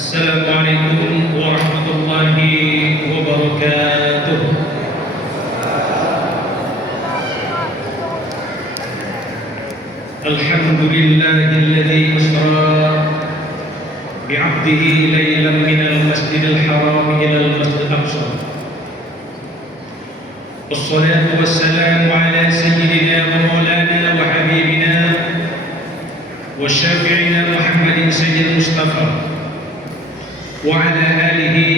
Assalamualaikum warahmatullahi wabarakatuh. Alhamdulillahilladzi asra bi'abdihi laylan minal masjidil haram ilal masjidil aqsa. Wassalatu wassalamu ala sayyidina wa maulana wa habibina wa syafi'ina Muhammadin sayyidil Mustafa wa ala alihi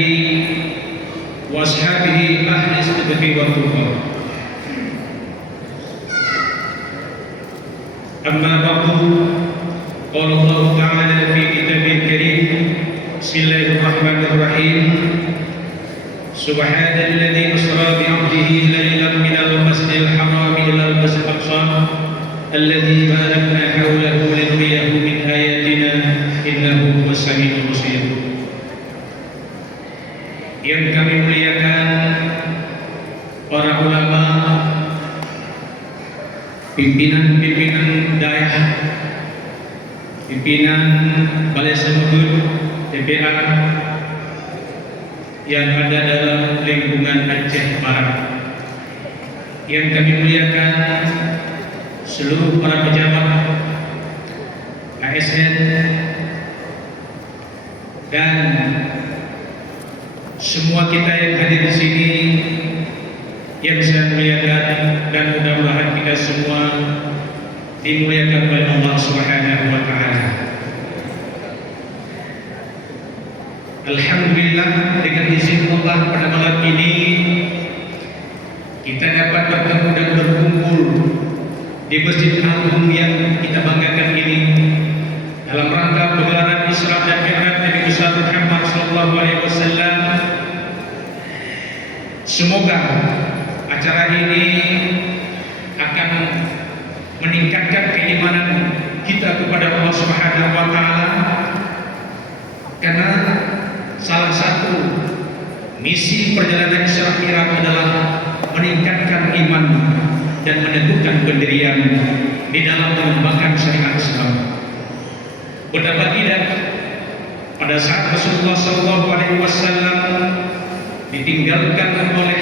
wa ashabihi ahli sidqi wa tuqa. Amma ba'du, qala Allah ta'ala fi kitabil karim, bismillahirrahmanirrahim, subhanalladzi asra bi'abdihi laylan minal masjidil haram ilal masjidil aqsa alladzi barakna hawlahu linuriyahu min ayatina innahu huwas samiul basir. Yang kami muliakan para ulama, pimpinan daerah, pimpinan Balai Semudut, TPA yang ada dalam lingkungan Aceh Barat. Yang kami muliakan seluruh para pejabat ASN dan semua kita yang hadir di sini yang saya muliakan, dan mudah-mudahan kita semua dimuliakan oleh Allah Subhanahu wa taala. Alhamdulillah, dengan izin Allah pada malam ini kita dapat bertemu dan berkumpul di Masjid Agung yang kita banggakan ini dalam rangka pegelaran Isra dan Mi'raj Nabi besar Muhammad sallallahu alaihi wasallam. Semoga acara ini akan meningkatkan keimanan kita kepada Allah Subhanahu wa taala, karena salah satu misi perjalanan Isra Mi'raj adalah meningkatkan iman dan menentukan pendirian di dalam mengembangkan syariat Islam. Betapa tidak pada saat Rasulullah SAW ditinggalkan oleh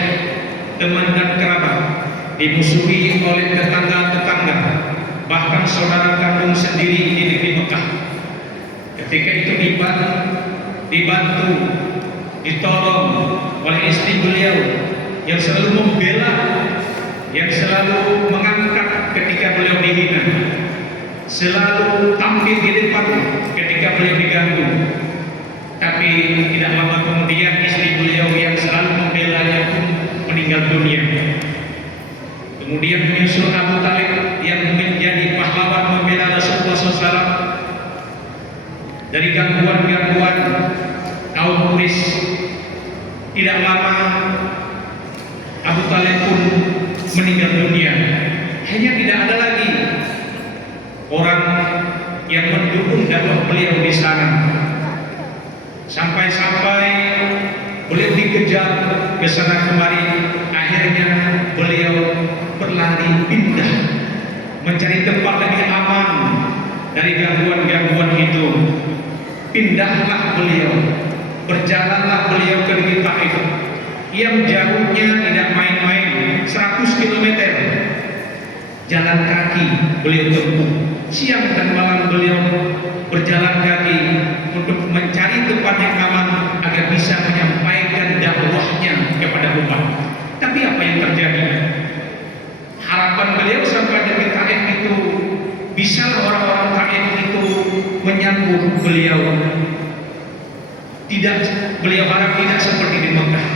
teman dan kerabat, dimusuhi oleh tetangga-tetangga, bahkan saudara kandung sendiri di negeri Mekah. Ketika itu dibantu, ditolong oleh istri beliau yang selalu membela, yang selalu mengangkat ketika beliau dihina, selalu tampil di depan ketika beliau diganggu. Tapi tidak lama kemudian istri beliau yang selalu membelanya pun meninggal dunia. Kemudian menyusul Abu Talib yang menjadi pahlawan membela Rasulullah SAW dari gangguan-gangguan kaum Quraisy. Tidak lama Abu Talib pun meninggal dunia. Hanya tidak ada lagi orang yang mendukung dakwah beliau di sana. Sampai-sampai beliau dikejar ke sana kemari. Akhirnya beliau berlari pindah mencari tempat lebih aman dari gangguan-gangguan itu. Pindahlah beliau, berjalanlah beliau ke negeri Taif yang jauhnya tidak main-main, 100 km jalan kaki beliau tempuh. Siang dan malam beliau berjalan kaki untuk mencari tempat yang aman agar bisa menyampaikan dakwahnya kepada umat. Tapi apa yang terjadi? Harapan beliau sampai di Taif itu, bisa orang-orang Taif itu menyambut beliau. Tidak, beliau harap tidak seperti di Mekah.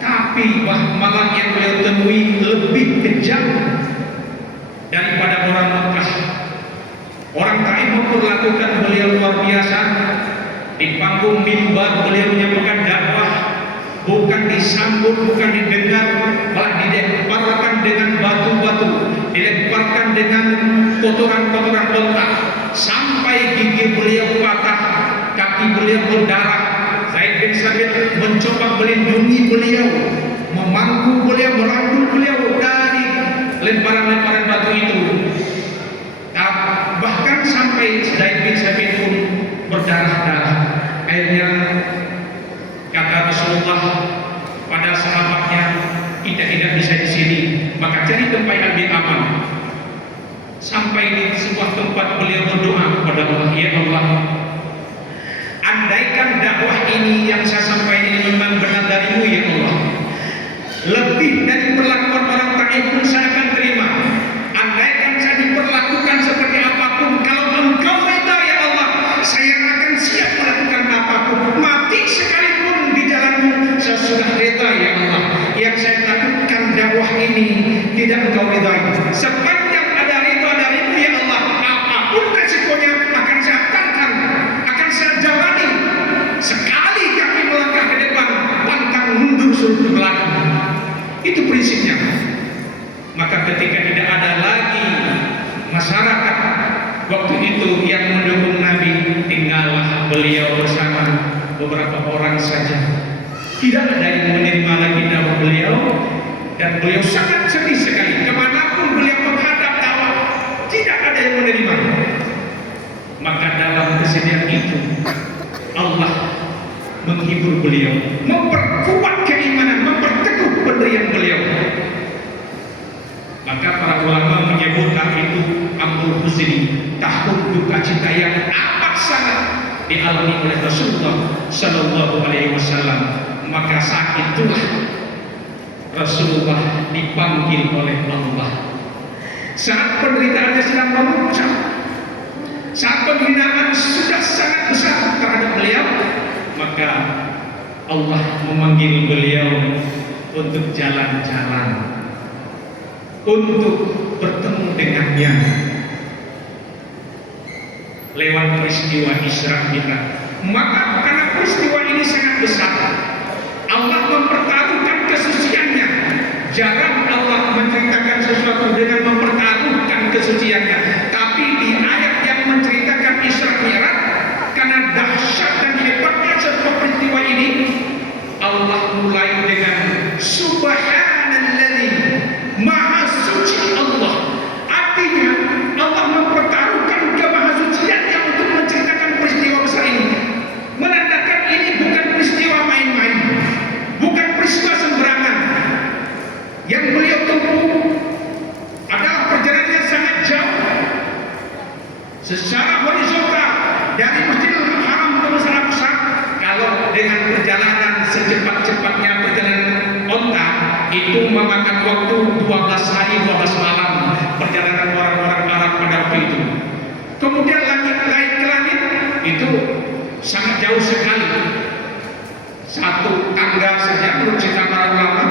Tapi malah yang beliau temui lebih kejam daripada orang Mekah. Orang Taif memperlakukan beliau luar biasa. Di panggung mimbar beliau menyampaikan dakwah, bukan disambut, bukan didengar, malah dilemparkan dengan batu-batu, dilemparkan dengan kotoran-kotoran lontar, sampai gigi beliau patah, kaki beliau berdarah. Zaid bin Sabit mencoba melindungi beliau, memangku beliau, merangkul beliau dari lemparan-lemparan batu itu. Bahkan sampai Zaid bin Sabit pun berdarah-darah. Akhirnya Rasulullah pada sahabatnya, kita tidak bisa di sini, maka cari tempat yang lebih aman. Sampai di sebuah tempat beliau berdoa kepada Allah, ya Allah, andaikan dakwah ini yang saya sampaikan ini memang benar darimu ya Allah, lebih dari perlakuan orang Taif pun saya akan terima. Andaikan saya diperlakukan seperti apapun, kalau Engkau reda ya Allah, saya akan siap melakukan apapun. Mati sekalipun di jalanmu, saya sudah reda ya Allah. Yang saya takutkan dakwah ini tidak Engkau redai. Sepanjang ada reda darimu ya Allah, apapun resikonya akan saya tangkan, akan saya jalani. Sekali kami melangkah ke depan, pantang mundur suruh ke belakang. Itu prinsipnya. Maka ketika tidak ada lagi masyarakat waktu itu yang mendukung Nabi, tinggallah beliau bersama beberapa orang saja. Tidak ada yang menerima lagi dakwah beliau, dan beliau sangat sedih sekali. Kemanapun beliau menghadap dakwah, tidak ada yang menerima. Maka dalam kesedihan itu Allah menghibur beliau, memperkuat keimanan, memperteguh pendirian beliau. Maka para ulama menyebutkan itu Amrul Huzni, tahun duka cita yang amat sangat dialami oleh Rasulullah Sallallahu Alaihi Wasallam. Maka saat itulah Rasulullah dipanggil oleh Allah. Saat penderitaannya sedang memuncak, saat penghinaan sudah sangat besar terhadap beliau, maka Allah memanggil beliau untuk jalan-jalan, untuk bertemu dengannya lewat peristiwa Isra Mi'raj. Maka karena peristiwa ini sangat besar, Allah mempertaruhkan kesuciannya. Jarang Allah menceritakan sesuatu dengan mempertaruhkan kesuciannya. Tapi di ayat yang menceritakan Isra Mi'raj, karena dahsyat dan hebatnya sebuah peristiwa ini, Allah mulai dengan Subhanalladzi, Maha Suci Allah. Artinya Allah mempertaruhkan kemahasuciannya untuk menceritakan peristiwa besar ini, menandakan ini bukan peristiwa main-main, bukan peristiwa sembarangan. Yang beliau tempuh adalah perjalanan yang sangat jauh secara horizontal dari Masjidil Haram ke Masjidil Aqsa. Kalau dengan perjalanan secepat-cepatnya perjalanan onta, itu memakan waktu 12 hari 12 malam perjalanan orang-orang Arab pada waktu itu. Kemudian langit ke langit itu sangat jauh sekali. Satu tangga saja menurut cerita para ulama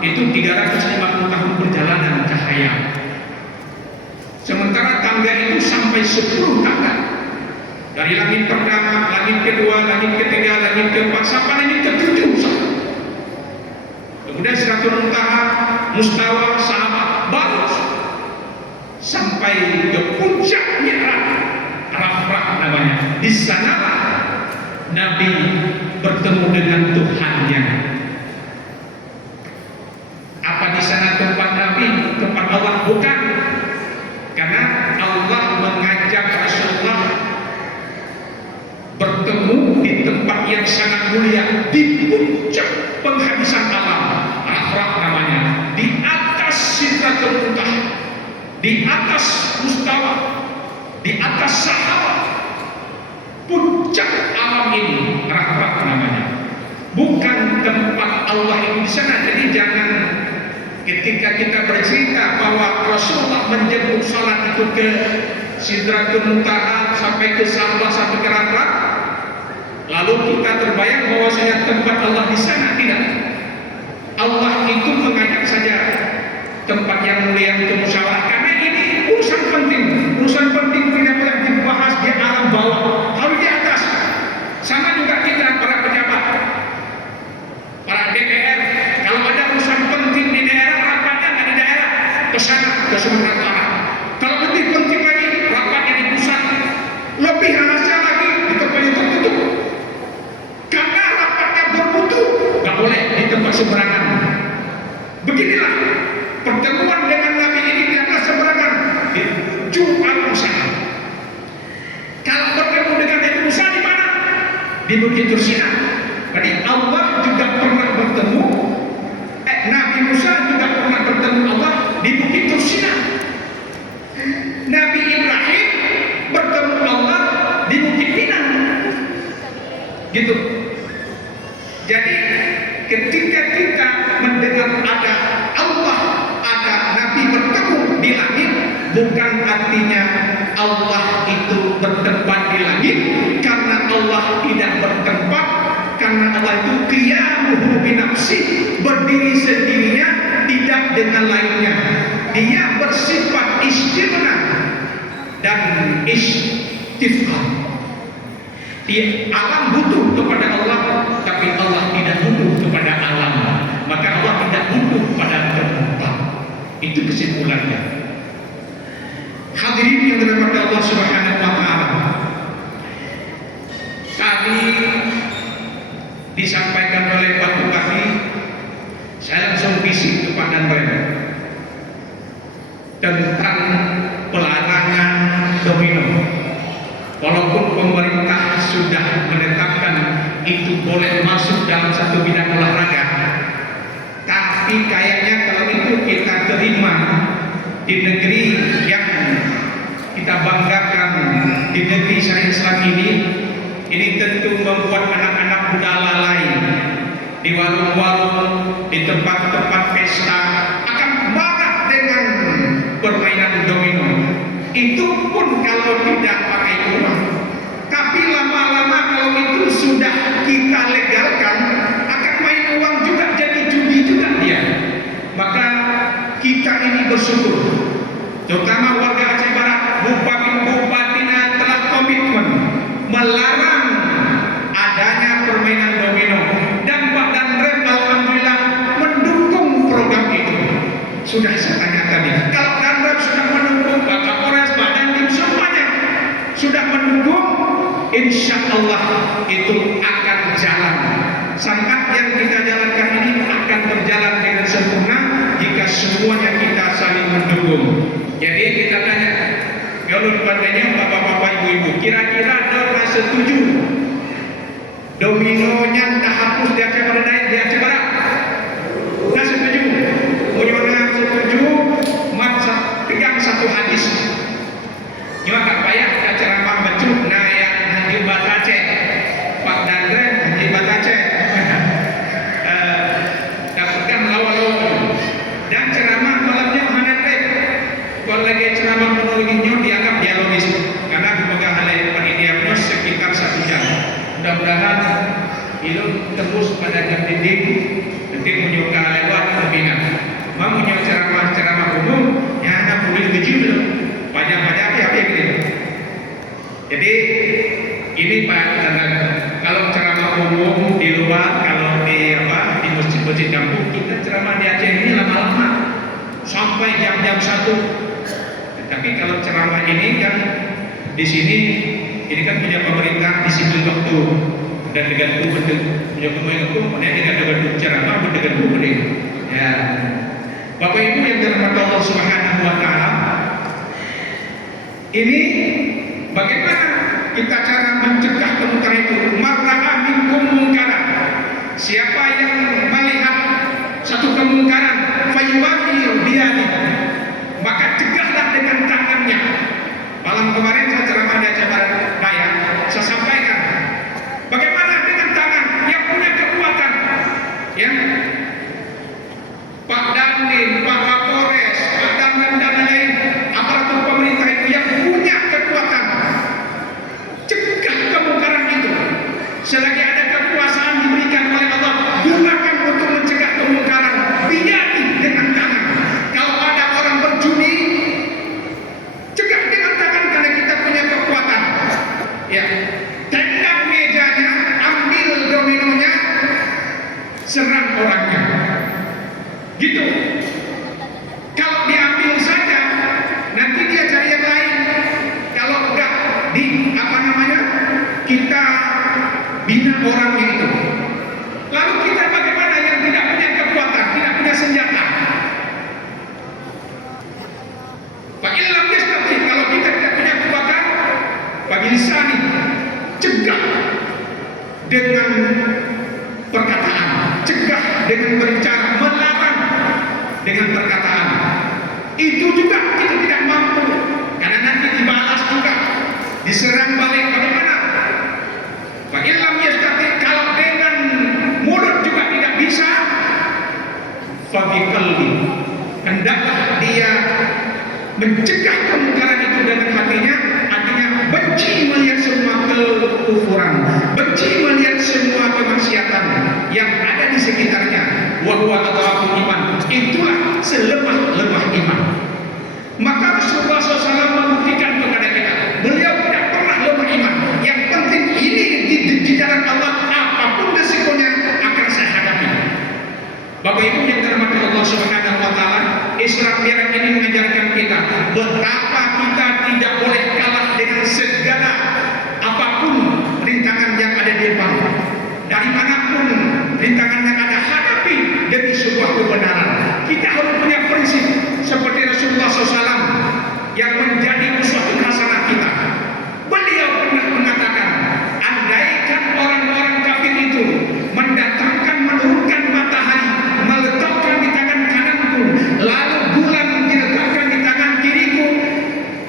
itu 350 tahun perjalanan cahaya. Sementara tangga itu sampai 10 tangga. Dari langit pertama, langit kedua, langit ketiga, langit keempat, sampai langit ketujuh. Kemudian Sidratul Muntaha, Mustawa, Sahabat, baru sampai ke puncak Mi'raj, Arafah namanya. Di sana Nabi bertemu dengan Tuhannya. Apa di sana tempat Nabi, tempat Allah? Bukan. Karena Allah mengajak Rasulullah bertemu di tempat yang sangat mulia, di puncak penghabisan alam, Arafah namanya, di atas Sidratul Muntaha, di atas Mustawa, di atas Sahabat. Puncak alam ini Arafah namanya, bukan tempat Allah ini di sana. Jadi jangan ketika kita bercerita bahwa Rasulullah menjemput salat itu ke Sidratul Muntaha sampai ke Sahabat sampai ke Arafah, lalu kita terbayang bahwasanya tempat Allah di sana. Tidak. Allah itu mengajak saja tempat yang mulia untuk musyawarah, karena ini urusan penting. Urusan penting tidak boleh dibahas di alam bawah, harus di atas. Sama juga kita para pejabat, para DPR, kalau ada urusan penting di daerah, rapatnya nggak di daerah, ke sana, ke Sumatera Utara. Kalau lebih penting lagi, rapatnya di pusat. Lebih rahasia lagi, di tempat yang tertutup. Karena rapatnya bermutu, nggak boleh di tempat sembarangan. Beginilah pertemuan dengan Nabi ini tidaklah sembarangan. Di Jumat Musa. Kalau bertemu dengan Nabi Musa di mana? Di Bukit Tursina. Jadi Allah juga pernah bertemu, Nabi Musa juga pernah bertemu Allah di Bukit Tursina. Nabi Ibrahim bertemu Allah di Bukit Pinang. Gitu. Jadi ketika kita mendengar ada Allah, ada Nabi bertemu di langit, bukan artinya Allah itu bertempat di langit, karena Allah tidak bertempat, karena Allah itu qiyamuhu binafsi, berdiri sendirinya, tidak dengan lainnya. Dia bersifat istighna dan istifqah. Alam butuh kepada Allah, tapi Allah tidak butuh kepada alam. Maka Allah tidak butuh pada tempat. Itu kesimpulannya. Hadirin yang dirahmati Allah Subhanahu wa taala. Tadi disampaikan oleh Pak Bupati, saya langsung bisik kepada mereka tentang pelarangan domino. Walaupun pemerintah sudah menetapkan itu boleh masuk dalam satu bidang olahraga, tapi kayaknya kalau itu kita terima di negeri yang kita banggakan, di negeri syariat Islam ini tentu membuat anak-anak muda lalai di warung-warung, di tempat-tempat pesta akan marah dengan permainan domino. Itu pun kalau tidak pakai uang. Tapi lama-lama kalau itu sudah kita legalkan, akan main uang juga, jadi judi juga dia. Maka kita ini bersyukur, terutama warga Aceh Barat, Bupatinya telah komitmen melarang adanya permainan domino, dan Pak Danrem alhamdulillah mendukung program itu. Sudah saya tanya tadi, kalau Danrem sudah mendukung, Pak Kapolres, Pak Dandim, semuanya sudah mendukung, insya Allah itu akan jalan. Sangat yang kita jalankan ini akan berjalan dengan sempurna jika semuanya kita saling mendukung. Jadi kita tanya, kalau padanya bapak-bapak, ibu-ibu, kira-kira Dora setuju dominonya tak hapus di Aceh Barat? Tak setuju? Mudah setuju, pegang satu hadis. Nyawa tak payah kita ceramah becuk nah yang Haji Bata Aceh, Pak Dandren Haji Bata Aceh, dapatkan lawa-lawa dan ceramah malamnya mana teh. Kalau lagi ceramah monologinya dianggap dialogis karena dipegang oleh panitia plus sekitar 1 jam. Mudah-mudahan itu tembus pada jam dinding, nanti menyuka lewat webinar. Mau punya ceramah umum, ya anak boleh kecil belum? Banyak-banyak apa gitu. Jadi ini Pak, kalau ceramah umum di luar, kalau di masjid-masjid kampung, kita ceramah di Aceh ini lama-lama sampai jam-jam 1. Tapi kalau ceramah ini kan di sini, ini kan punya pemerintah disiplin waktu dan digantung bentuk punya pemerintah, kemudian tidak ada ceramah berdegan deh. Ya. Bapak Ibu yang dirahmati Allah Subhanahu wa taala, ini bagaimana kita cara mencegah kemungkaran itu? Marra'a minkum mungkaran. Siapa yang melihat satu kemungkaran, fayuwaqi biyadihi, maka cegahlah dengan tangannya. Malam kemarin saya ceramah di Aceh Barat Daya, saya sampaikan bagaimana dengan tangan yang punya kekuatan, ya. Pak Dandim, Pak Kapolres, Pak Dandim dan lain aparatur pemerintah itu yang punya kekuatan, cegah kemungkaran itu. Selagi ada kekuasaan diberikan oleh Allah, gunakan untuk mencegah kemungkaran. Biyadi dengan tangan. Kalau ada orang berjudi, cegah dengan tangan karena kita punya kekuatan. Ya, tendang mejanya, ambil dominonya, serang orangnya. Gitu. Kalau diambil saja, nanti dia cari yang lain. Kalau enggak kita bina orangnya itu. Lalu kita bagaimana yang tidak punya kekuatan, tidak punya senjata? Pak Ilham Yastati, kalau kita tidak punya kekuatan, bagi lisani, cegah dengan perkataan, cegah dengan berbicara, melarang dengan perkataan. Itu juga kita tidak mampu, karena nanti dibalas juga, diserang balik. Bagaimana? Fa illam yastati, kalau dengan mulut juga tidak bisa, fa biqalbi, hendaklah dia mencegah kemungkaran itu dengan hatinya. Artinya benci melihat semua kekufuran, benci melihat semua kemaksiatan yang ada di sekitarnya. Wa huwa adhaful iman, itulah selemah-lemah iman. Maka Rasulullah SAW membuktikan kepada kita, beliau tidak pernah lemah iman. Yang penting ini di jalan Allah, apapun resikonya akan saya hadapi. Bapak Ibu yang dirahmati Allah Subhanahu wa taala, Isra Mi'raj ini mengajarkan kita betapa kita tidak boleh kalah dengan segala apapun rintangan yang ada di depan. Dari manapun rintangan yang ada, hadapi demi sebuah kebenaran. Kita harus punya prinsip seperti Rasulullah SAW yang menjadi uswatun hasanah kita. Beliau pernah mengatakan, andaikan orang-orang kafir itu mendatangkan, menurunkan matahari, meletakkan di tangan kananku, lalu bulan diletakkan di tangan kiriku,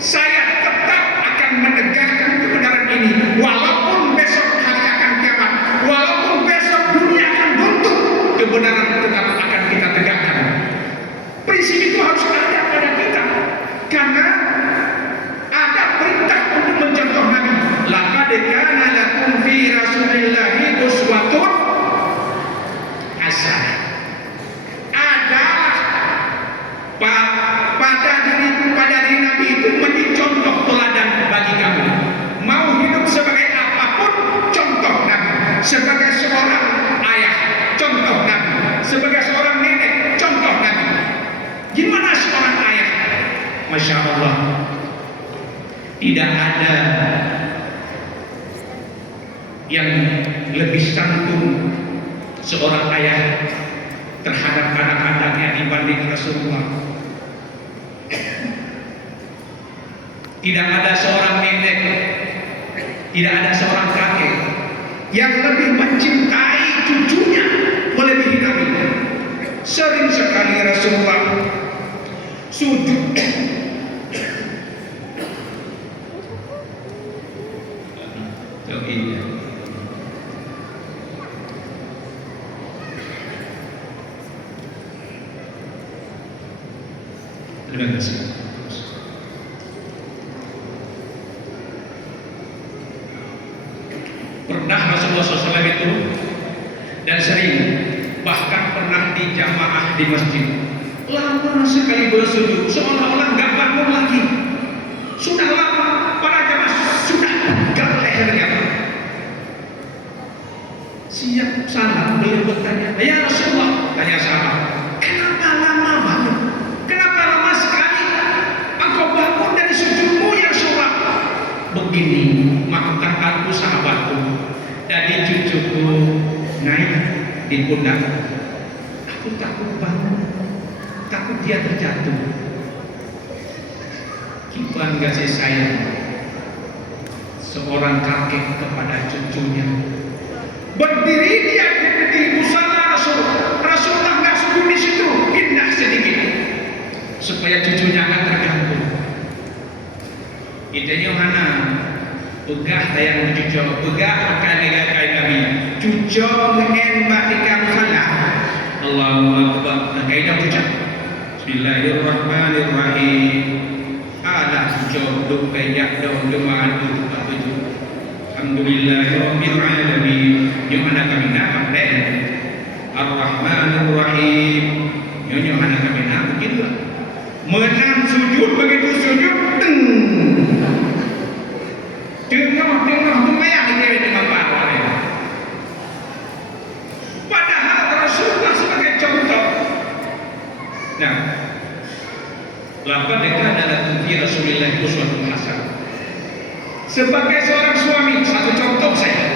saya tetap akan menegakkan kebenaran ini. Walaupun besok hari akan kiamat, walaupun besok dunia akan runtuh, kebenaran tetap akan kita tegakkan. Prinsip itu harus ada pada kita, karena ada perintah untuk mencontoh Nabi. Laqad kana lakum fi Rasulillahi uswatun hasanah. Adalah pada diriku, pada diri Nabi itu menjadi contoh teladan bagi kamu. Mau hidup sebagai apapun, contoh Nabi. Sebagai seorang ayah, contoh Nabi. Sebagai seorang nenek, contoh Nabi. Gimana seorang ayah? Masya Allah, tidak ada yang lebih santun seorang ayah terhadap anak-anaknya dibanding Rasulullah. Tidak ada seorang nenek, tidak ada seorang kakek yang lebih mencintai cucunya melebihi Nabi. Sering sekali Rasulullah sujud terima kasih. Pernah Rasulullah SAW itu, dan sering, bahkan pernah di jamaah di masjid, lama sekali bersujud, seolah-olah nggak bangun lagi. Sudah lama, para jamaah sudah pegal lehernya. Siap salam, beliau bertanya, ya Rasulullah, tanya sahabat, kenapa lama banget? Kenapa lama sekali engkau bangun dari sujudmu ya Rasulullah? Begini, maafkan aku sahabatku, dari cucuku naik di pundak, aku takut bangun, takut dia terjatuh. Gimana kasih sayang seorang kakek kepada cucunya. Berdiri dia di musala Rasulullah nggak sujud di situ, pindah sedikit supaya cucunya nggak terganggu. Idenya mana? Pegah tayang cucu, pegah akan negakai kami. Cucu menembak di musala. Allahu Akbar. Kaidah cucu. Bismillahirrahmanirrahim. Ada cucu duk kayak daun jemaah duk apa itu. Alhamdulillahirabbil alamin. Yang mana kami nak dan Ar-Rahmanir Rahim. Yang mana kami nak begitu. Menang sujud, begitu sujud tengah lumayan dia dengan parah. Padahal Rasulullah sebagai contoh. Nah, laqad kana lakum fi Rasulillahi uswatun hasanah. Sebagai seorang suami, satu contoh saya.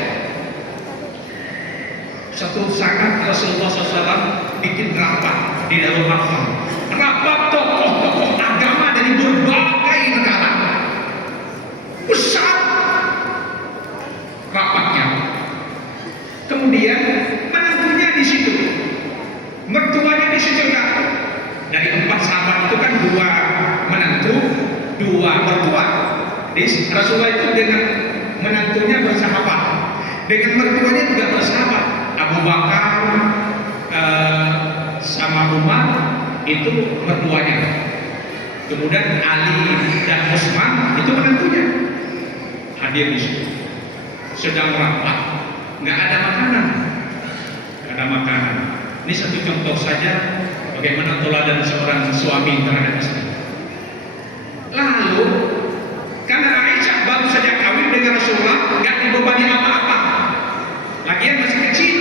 Satu saat Rasulullah SAW bikin rapat di dalam Al-Qur'an. Rapat tokoh-tokoh agama dari berbagai negara. Besar rapatnya. Kemudian menentukan di situ, mertuanya di situ juga. Dari 4 sahabat itu kan 2 menantu, 2 mertua. Jadi Rasulullah itu dengan menantunya bersahabat, dengan mertuanya juga bersahabat. Abu Bakar sama Umar itu mertuanya. Kemudian Ali dan Utsman itu menantunya. Hadir di situ. Sedang rapat, nggak ada makanan. Nggak ada makanan. Ini satu contoh saja bagaimana teladan seorang suami terhadap istri. Lalu karena Aisyah baru saja kawin dengan Rasulullah, nggak dibebani apa-apa. Lagian masih kecil,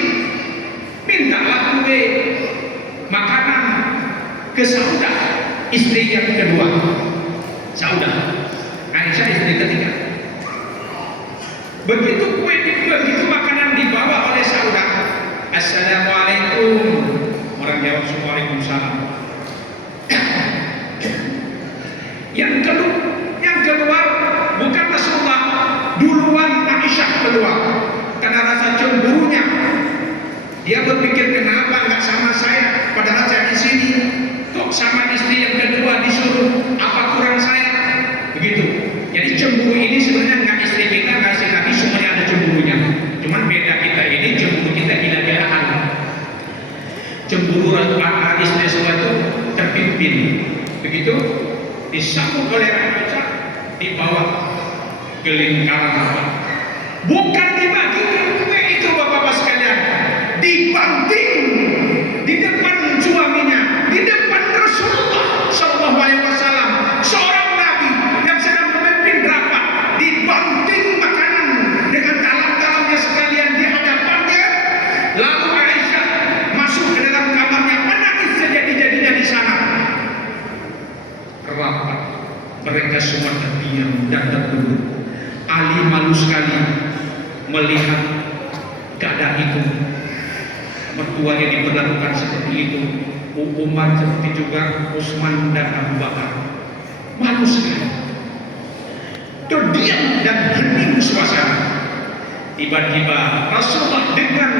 mintalah kue makanan ke Saudah, istri yang kedua. Saudah, Aisyah istri ketiga. Begitu kue, begitu makanan dibawa oleh Saudah, Assalamualaikum. Orang jawab Waalaikumsalam. Yang keluar bukan Rasulullah, duluan Aisyah keluar karena rasa cemburunya. Dia berpikir kenapa nggak sama saya, padahal saya di sini, kok sama istri yang kedua disuruh, apa kurang saya? Begitu. Jadi cemburu ini sebenarnya nggak istri kita, nggak istri Nabi, semuanya ada cemburunya. Cuman beda kita ini cemburu kita gila-gilaan. Cemburu istri Rasulullah itu terpimpin. Begitu disambut oleh Aisyah, dibawa ke lingkaran apa? Bukan dibagikan kue itu bapak-bapak sekalian, dibanting di depan suaminya, di depan Rasulullah Shallallahu Alaihi Wasallam, seorang Nabi yang sedang memimpin rapat, dibanting makanan dengan talam-talamnya sekalian di hadapannya. Lalu Aisyah masuk ke dalam kamarnya, menangis sejadi-jadinya di sana. Rapat, mereka semua terdiam dan terduduk. Ali malu sekali melihat keadaan itu. Mertuanya diperlakukan seperti itu, Umar seperti juga Utsman dan Abu Bakar. Malu sekali. Terdiam dan hening suasana. Tiba-tiba Rasulullah dengan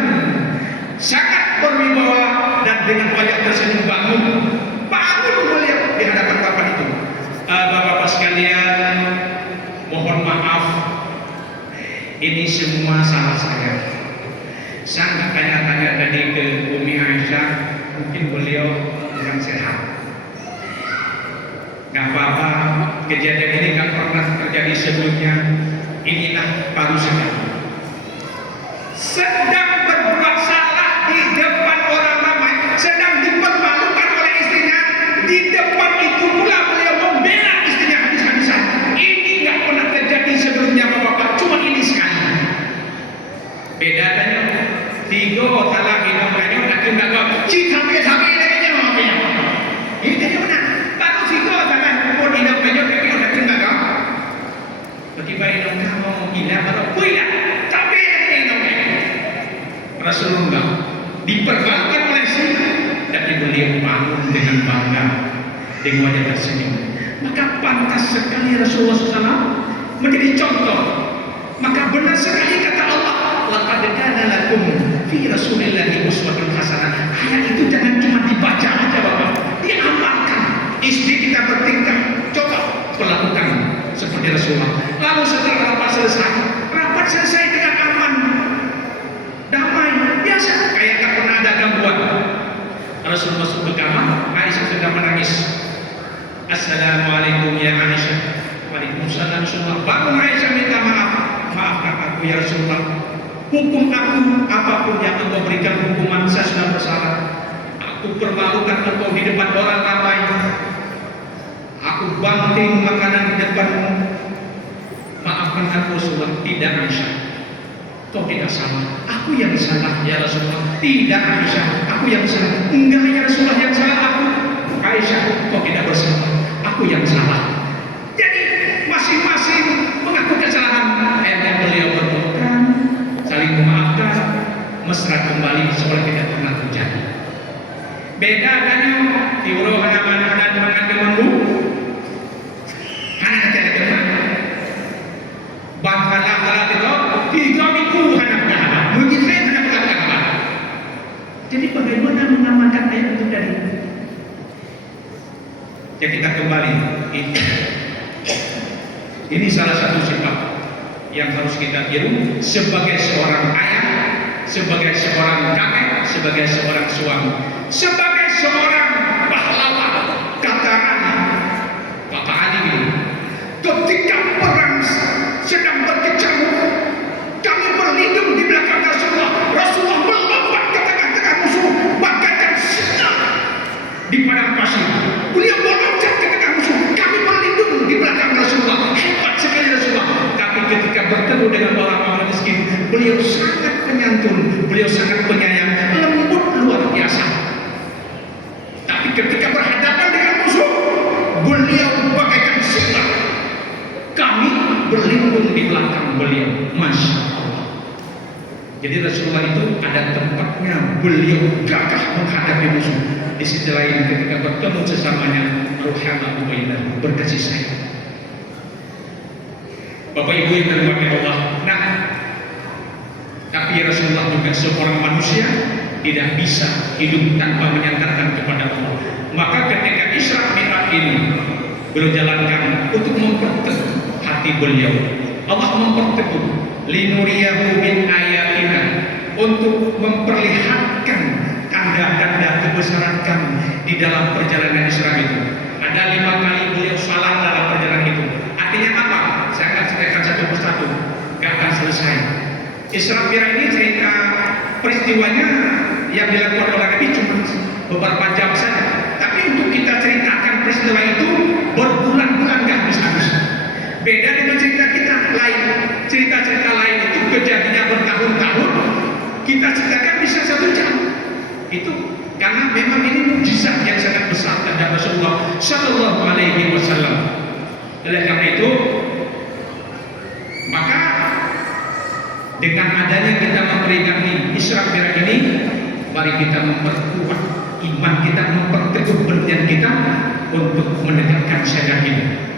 sangat berwibawa dan dengan wajah tersenyum bangun beliau di hadapan bapak itu. Bapak-bapak sekalian, mohon maaf, ini semua salah saya. Saya nggak tanya-tanya tadi ke Umi Aisyah, mungkin beliau kurang sehat. Nggak apa-apa, kejadian ini nggak pernah terjadi sebelumnya. Inilah baru sekali. Sedang berbuat salah di depan orang ramai, sedang dipermalukan oleh istrinya. Di depan itu pula beliau membela istrinya habis-habisan. Ini nggak pernah terjadi sebelumnya, bapak-bapak. Cuma ini sekali. Bedanya tiga salah hidup kanyang nak kena kau. Sampai lagi namanya. Ini dia mana? Baru tiga salah pun hidup kanyang nak kena kau. Bagi-bagi kamu gila baru kuila. Sampai lagi namanya. Rasulullah diperbankan oleh sini, tapi beliau bangun dengan bangga, dengan wajah tersenyum. Maka pantas sekali Rasulullah SAW menjadi contoh. Maka benar sekali kata Allah, laqad kana lakum fi Rasulillahi uswatun hasanah. Ayat itu jangan cuma dibaca aja bapak, diamalkan. Istri kita bertingkah, coba melakukan seperti Rasulullah. Lalu setelah rapat selesai dengan aman, damai, biasa, kayak tak pernah ada gangguan. Rasul masuk ke kamar, Aisyah sedang menangis. Assalamualaikum ya Aisyah. Waalaikumsalam semua. Bangun Aisyah minta maaf. Maafkan aku ya Rasulullah. Hukum aku apapun yang engkau berikan hukuman, saya sudah bersalah. Aku permalukan engkau di depan orang ramai. Aku banting makanan di depanmu. Maafkan aku Rasulullah. Tidak Aisyah, kau tidak salah. Aku yang salah ya Rasulullah. Tidak Aisyah, aku yang salah. Enggak ya Rasulullah yang salah aku. Aisyah, kau tidak bersalah. Aku yang salah. Jadi masing-masing mengaku kesalahan. Akhirnya beliau berdoa, saling memaafkan, mesra kembali seolah tidak pernah terjadi. Beda adanya di uruh anak-anak mengandung anak tidak kenal. Bangkalah itu 3 minggu anak-anak mungkin saya tidak pernah. Jadi bagaimana mengamalkan ayat itu tadi? Ya kita kembali. Ini salah satu sifat yang harus kita tiru sebagai seorang ayah, sebagai seorang kakek, sebagai seorang suami, sebagai seorang pahlawan. Kata Bapak Ali, ketika perang sedang berkecamuk, kami berlindung di belakang Rasulullah. Rasulullah melompat ke tengah-tengah musuh bagaikan singa di padang pasir. Beliau meloncat ke tengah musuh, kami berlindung di belakang Rasulullah. Hebat sekali Rasulullah. Tapi ketika bertemu dengan orang-orang miskin, beliau sangat penyantun, beliau sangat penyayang, lembut luar biasa. Tapi ketika berhadapan dengan musuh, beliau bagaikan singa. Kami berlindung di belakang beliau. Masya Allah. Jadi Rasulullah itu ada tempatnya, beliau gagah menghadapi musuh. Di sisi lain ketika bertemu sesamanya, ruhama ubainah, berkasih sayang. Bapak Ibu yang dirahmati Allah. Nah, tapi Rasulullah juga seorang manusia, tidak bisa hidup tanpa menyandarkan kepada Allah. Maka ketika Isra Mi'raj ini beliau jalankan untuk memperteguh hati beliau. Allah memperteguh linuriyahu min ayatina, untuk memperlihatkan tanda-tanda kebesaran kami di dalam perjalanan Isra itu. Ada 5 kali beliau salat dalam perjalanan itu. Artinya apa? Saya akan ceritakan satu persatu, gak akan selesai. Isra Mi'raj ini cerita peristiwanya yang dilakukan oleh Nabi cuma beberapa jam saja. Tapi untuk kita ceritakan peristiwa itu berbulan-bulan gak habis-habis. Beda dengan cerita kita lain. Cerita-cerita lain itu kejadiannya bertahun-tahun, kita ceritakan bisa 1 jam. Itu karena memang ini mukjizat yang sangat besar dari Rasulullah Shallallahu Alaihi Wasallam. Oleh karena itu, maka dengan adanya kita memperingati Isra Mi'raj ini, mari kita memperkuat iman kita, memperteguh pendidikan kita untuk mendekatkan syahada ini.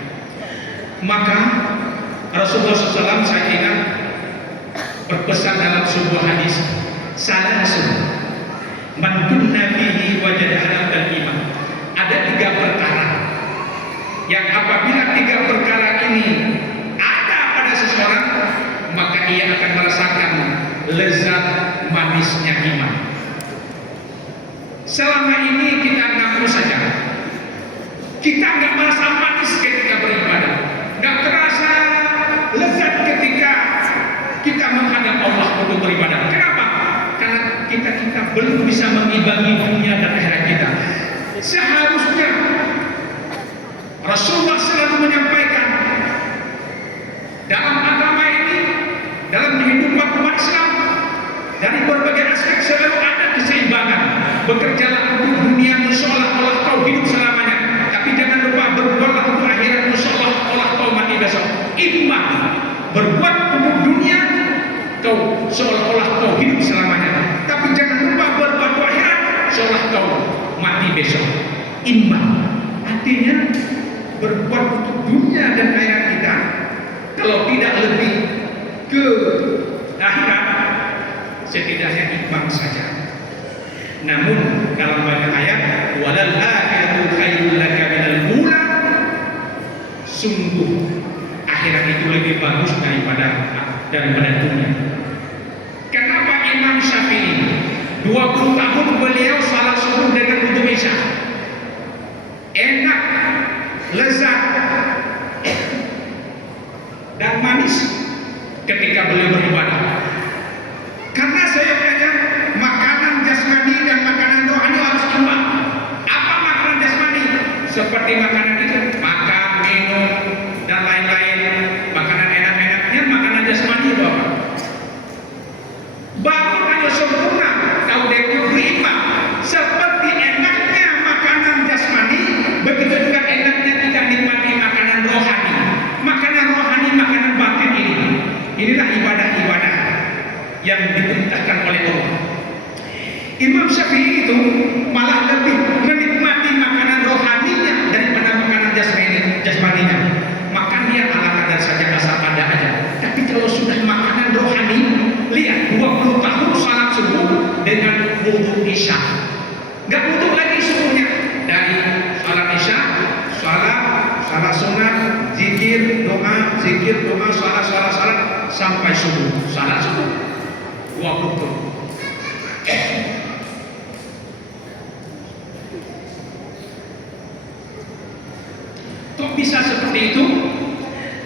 Maka Rasulullah SAW saya ingat berpesan dalam sebuah hadis, salasun man kunna fihi wajada halatal iman. Ada 3 perkara yang apabila 3 perkara ini ada pada seseorang, maka ia akan merasakan lezat manisnya iman. Selama ini kita ngaku saja, kita nggak merasa manis ketika beribadah, nggak terasa lezat ketika kita menghadap Allah untuk beribadah. Kenapa? Karena kita belum bisa mengimbangi dunia dan akhirat kita. Seharusnya Rasulullah selalu menyampaikan dalam agama ini, dalam kehidupan umat Islam, dari berbagai aspek selalu ada keseimbangan. Bekerjalah untuk dunia seolah-olah kau hidup selamanya, tapi jangan lupa berbuatlah untuk akhirat seolah-olah kau mati besok. Iman, berbuat untuk dunia kau seolah-olah kau hidup selamanya, tapi jangan lupa berbuat untuk akhirat seolah kau mati besok. Iman artinya berbuat untuk dunia dan akhirat kita, kalau tidak lebih ke akhirat, setidaknya iman saja. Namun dalam banyak ayat, walal akhiratu khairul laka minal ula, sungguh akhirat itu lebih bagus daripada dunia. Kenapa Imam Syafi'i 20 tahun beliau salat subuh dengan wudu isya, enak, lezat dan manis ketika beliau beribadah? Karena saya tanya, makanan jasmani dan makanan rohani harus imbang. Apa makanan jasmani? Seperti makanan itu, makan, minum, dan lain-lain. Makanan enak-enaknya makanan jasmani itu apa? Baru hanya sempurna kau berimbang. Seperti enaknya makanan jasmani, begitu juga enaknya kita nikmati makanan rohani. Makanan rohani, makanan batin ini. Inilah ibadah-ibadah yang diperintahkan oleh Allah. Imam Syafi'i itu malah lebih menikmati makanan rohaninya daripada makanan jasmaninya. Makan dia ala kadar saja, asal ada aja. Tapi kalau sudah makanan rohani, lihat 20 tahun salat subuh dengan wudhu isya. Nggak wudhu lagi subuhnya. Dari salat isya, salat sunat, zikir, doa, salat sampai subuh. Salat subuh 20. Kok bisa seperti itu?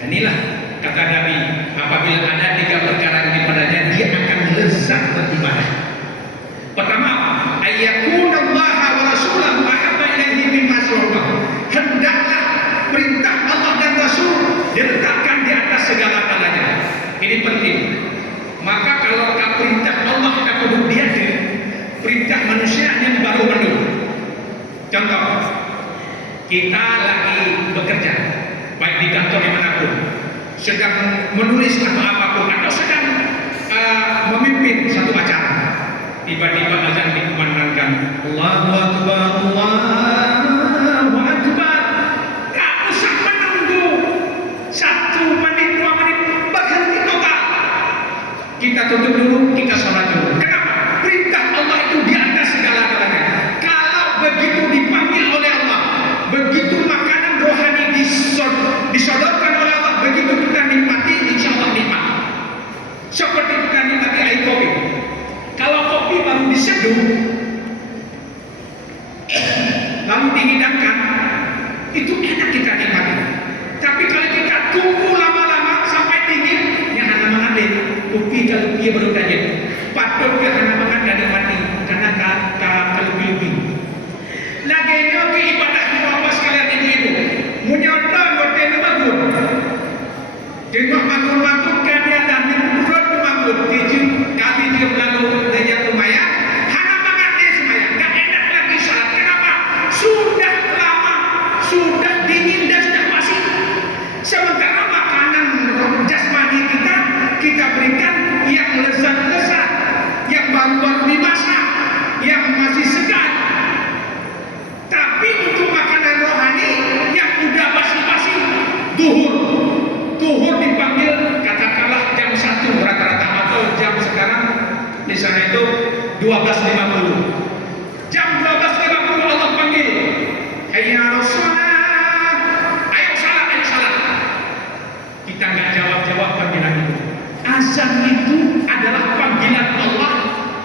Inilah kata Nabi, apabila ada 3 perkara yang dipadanya, dia akan lezat beribadah. Pertama, ayyakunallaha wa rasulahu ahabba ilaihi mimma siwahuma. Hendaklah perintah Allah dan Rasul diletakkan di atas segala-galanya. Ini penting. Maka kalau perintah Allah kemudian perintah manusia yang baru menurut. Contoh, kita lagi bekerja, baik di kantor dimanapun, sedang menulis atau apapun, atau sedang memimpin satu acara, tiba-tiba azan dikumandangkan, Allahu Akbar, Allahu Akbar. Gak usah menunggu 1 menit, 2 menit, berhenti total. Kita tutup dulu, kita sholat dulu. Kenapa? Perintah Allah itu di atas segala-galanya. Kalau begitu dipanggil oleh Allah, begitu makanan rohani disodorkan oleh Allah, begitu kita nikmati, insya Allah nikmat. Seperti kita nikmati air kopi. Kalau kopi baru diseduh, lalu dihidangkan, itu enak kita nikmati. Tapi kalau kita tunggu lama-lama sampai dingin, yang anak mengalir, kopi kalau dia baru dingin, patut ke anak mengalir nikmati, karena lebih-lebih. Lagi ke ibadah Bapak sekalian ibu-ibu, menyodor hotel bagus. Tengok makmur-makmur kan dia dah minurut makmur, kami dia lalu dia lumayan. Hana makan dia semuanya, tak enak lagi salat. Kenapa? Sudah lama, sudah dingin dan sudah basi. Sementara makanan jasmani kita berikan yang lezat-lezat, yang baru-baru dimasak, yang masih segar. Tapi untuk makanan rohani yang udah basi-basi, duhur dipanggil katakanlah jam 1 rata-rata, atau jam sekarang di sana itu 12.50. Jam 12.50 Allah panggil, hayya 'alas shalah, ayo salat. Kita nggak jawab panggilan itu. Azan itu adalah panggilan Allah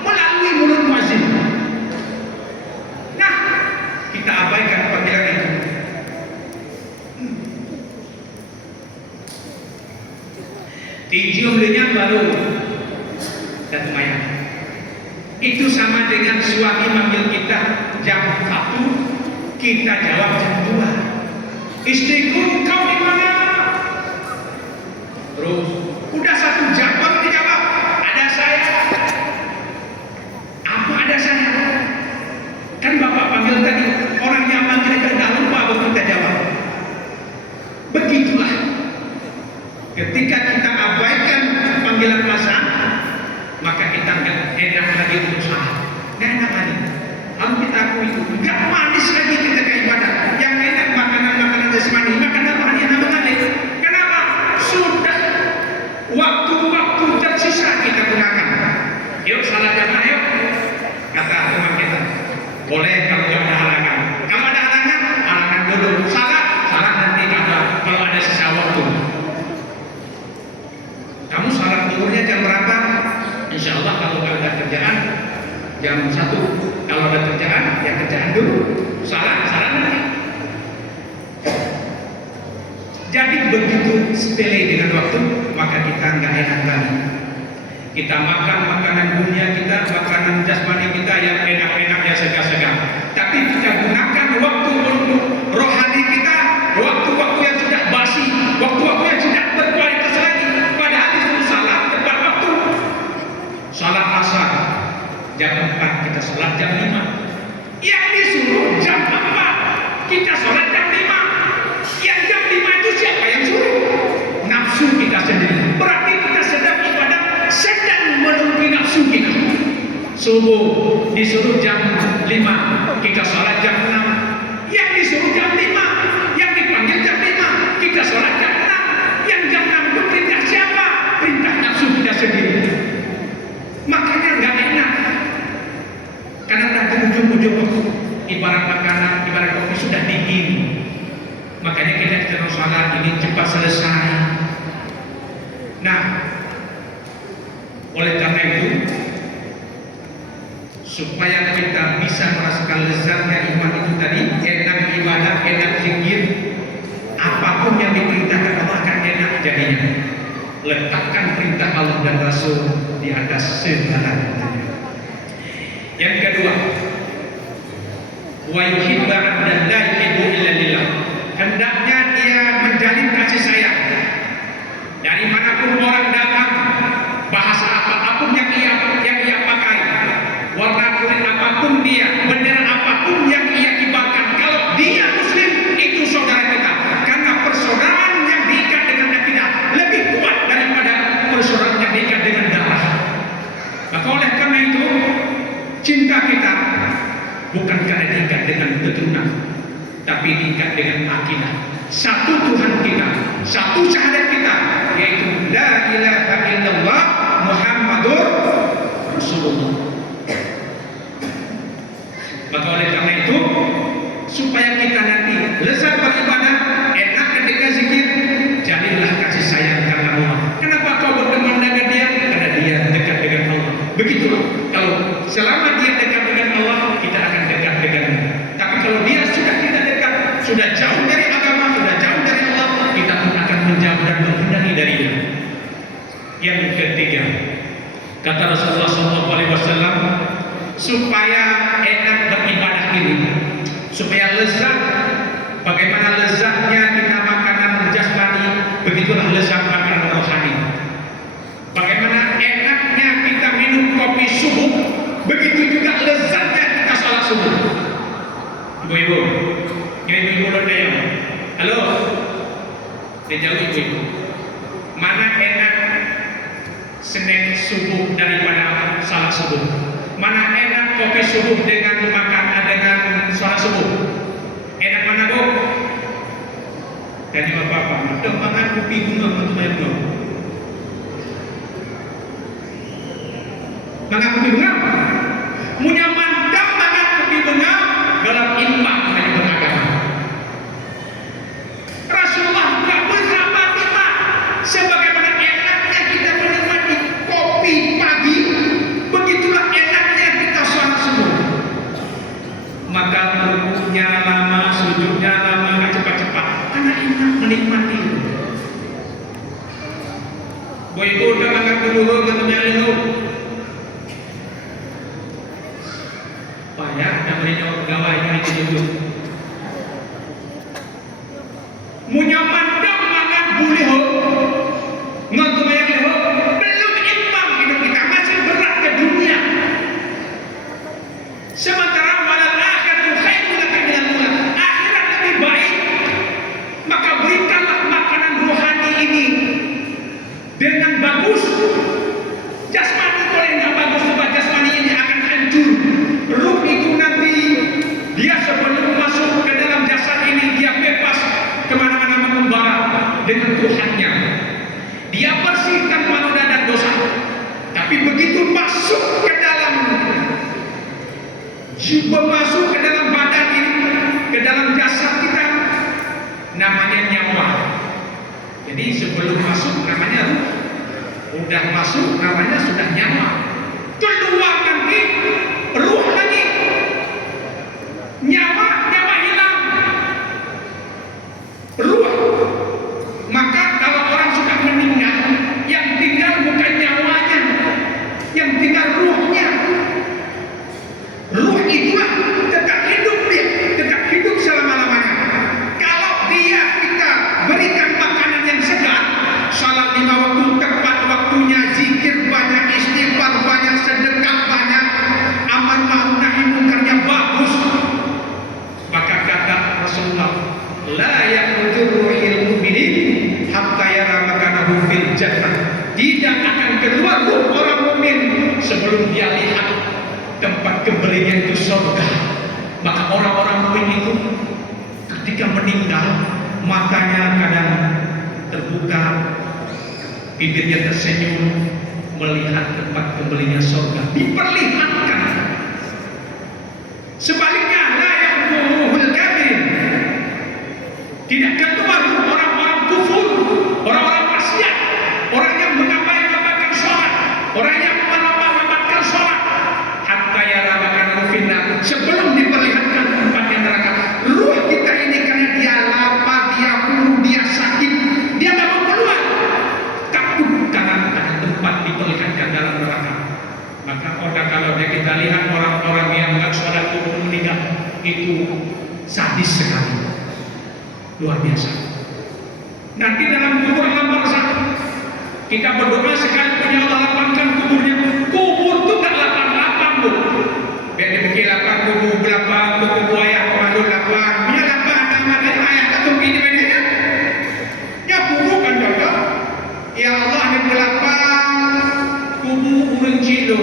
melalui mulut muazzin. Nah, kita abaikan panggilan itu. Dicium lenyap baru dan lumayan. Itu sama dengan suami manggil kita jam 1, kita jawab jam 2. Istriku, kau di mana? Terus udah 1 jam baru dijawab, ada saya. Apa ada saya? Kan Bapak panggil tadi, orang yang manggil kita dah lupa baru kita jawab. Begitulah. Ketika kita abaikan panggilan azan, maka kita nggak enak lagi untuk salat. Nggak enak lagi. Harus kita akui itu. Nggak manis lagi ketika ibadah. Yang enak makanan jasmani, makanan rohani yang mengalir. Kenapa? Sudah waktu-waktu tersisa kita gunakan. Yuk salat jamaah yuk. Kata teman kita. Boleh kalau nggak ada halangan. Kalau ada halangan dulu. Salat nanti kalau ada sisa waktu. Kamu salat duhurnya jam berapa? Insya Allah kalau nggak ada kerjaan jam 1. Kalau ada kerjaan, ya kerjaan dulu. Salat nanti. Jadi begitu sepele dengan waktu, maka kita nggak enak lagi. Kita makan makanan dunia kita, makanan jasmani kita yang enak-enak, yang segar-segar. Tapi kita gunakan waktu untuk rohani kita, waktu-waktu yang sudah basi, waktu-waktu yang sudah berkualitas lagi. Padahal disuruh salat tepat waktu. Salat asar jam 4, kita salat jam 5. Yang disuruh jam 4, kita salat jam 5. Yang jam 5 itu siapa yang suruh? Nafsu kita sendiri. Berarti kita sedang ibadah, sedang memenuhi nafsu kita. Subuh disuruh jam 5, kita sholat jam 6. Yang disuruh jam 5, yang dipanggil jam 5, kita sholat jam 6. Yang jam 6 itu perintah siapa? Perintah nafsu kita sendiri. Makanya nggak enak. ujung-ujung ibarat makanan, ibarat kopi sudah dingin. Makanya kita terus salat ini cepat selesai. Nah, oleh karena itu, supaya kita bisa merasakan lezatnya iman itu tadi, enak ibadah, enak zikir, apapun yang diperintahkan Allah akan enak jadinya. Letakkan perintah Allah dan Rasul di atas segalanya. Yang kedua, wa yuhibba dan la yuhibbu illa lillah. Hendaknya dia menjalin kasih sayang. Dari manapun orang datang, bahasa apapun yang ia pakai, warna kulit apapun dia, bendera apapun yang ia kibarkan, kalau dia Muslim itu saudara kita. Karena persaudaraan yang diikat dengan akidah lebih kuat daripada persaudaraan yang diikat dengan darah. Maka oleh karena itu, cinta kita bukan karena diikat dengan keturunan, tapi diikat dengan akidah. Satu Tuhan kita, satu syahadat kita, yaitu la ilaha illallah Muhammadur Rasulullah. Maka oleh karena itu, supaya kita nanti lezat beribadah, enak ketika zikir, jadilah kasih sayang karena Allah. Kenapa kau berteman dengan dia? Karena dia dekat dengan Allah. Begitulah. Kalau selama dia dekat dengan Allah, kita akan dekat dengannya. Tapi kalau dia sudah tidak dekat, sudah jauh dari agama, sudah jauh dari Allah, kita pun akan menjauh dan menghindari darinya. Yang ketiga, kata Rasulullah SAW, supaya enak beribadah ini, supaya lezat, bagaimana lezatnya kita makanan jasmani, begitulah lezat makanan rohani. Bagaimana enaknya kita minum kopi subuh, begitu juga lezatnya kita salat subuh. Ibu-ibu, ibu-ibu lodaya, halo, dijauh ibu-ibu. Mana enak Senin subuh daripada salat subuh? Mana enak kopi subuh dengan dengan salat subuh? Enak mana bu? Jadi bapak-bapak, udah makan kopi bunga untuk main bunga. Makan kopi bunga? Punya mandang makan kopi bunga dalam imbang dengan beragama. Rasulullah tidak berapa lima sebagaimana enaknya kita menikmati kopi pagi, begitulah enaknya kita sholat subuh. Maka rukuknya lama, sujudnya lama, nggak cepat-cepat, karena enak menikmati itu. Boy ibu udah makan dulu, katanya itu. Payah, namanya pegawainya itu dulu. Munya mandang makan buliho, ngantuk banyak leho, belum imbang hidup kita, masih berat ke dunia. Sementara walal akhiratu khairun laka minal ula, akhirat lebih baik. Maka berikanlah makanan rohani ini dengan bagus. Jasmani boleh nggak bagus, sebab jasmani ini akan hancur. Ruh itu nanti dia sebelum masuk ke dalam jasad ini, dia bebas kemana-mana mengembara dengan Tuhannya. Dia bersih tanpa noda dan dosa. Tapi begitu masuk ke dalam jiwa, masuk ke dalam badan ini, ke dalam jasad kita, namanya nyawa. Jadi sebelum masuk namanya ruh, udah masuk namanya sudah nyawa. Keluar nanti ruh lagi, nyawa hilang, ruh. Maka kalau orang sudah meninggal, yang tinggal bukan nyawanya, yang tinggal ruhnya. Ruh itulah tetap hidup, dia tetap hidup selama-lamanya. Kalau dia kita berikan makanan yang segar, salat 5 waktu tepat waktunya, zikir banyak, istighfar banyak, sedekah banyak, amar ma'ruf nahi munkarnya bagus, maka kata Rasulullah, la yakhruju ruhul mu'minin hatta yara makanahu fil jannah. Tidak akan keluar ruh orang mukmin sebelum dia lihat tempat kembalinya itu surga. Maka orang-orang mukmin itu ketika meninggal, matanya kadang terbuka, bibirnya tersenyum, melihat tempat kembalinya surga, diperlihatkan. sebelum diperlihatkan tempatnya neraka. Ruh kita ini karena dia lapar, dia flu, dia sakit, dia nggak mau keluar, takut karena ada tempat diperlihatkan dalam neraka. Maka kalau kita lihat orang-orang yang nggak sholat turun meninggal, itu sadis sekali, luar biasa. Nanti dalam kubur lapar sakit, kita berdoa sekali punya Allah lapangkan kuburnya. Kubur itu gak lapang-lapang bu. Biar dipikir lapang kubur lapang, kubur ayah kemana lapang, punya lapang ada mana ayah ketuk ini bedanya. Ya kubur kan contoh. Ya Allah ini lapang kubur urun cido.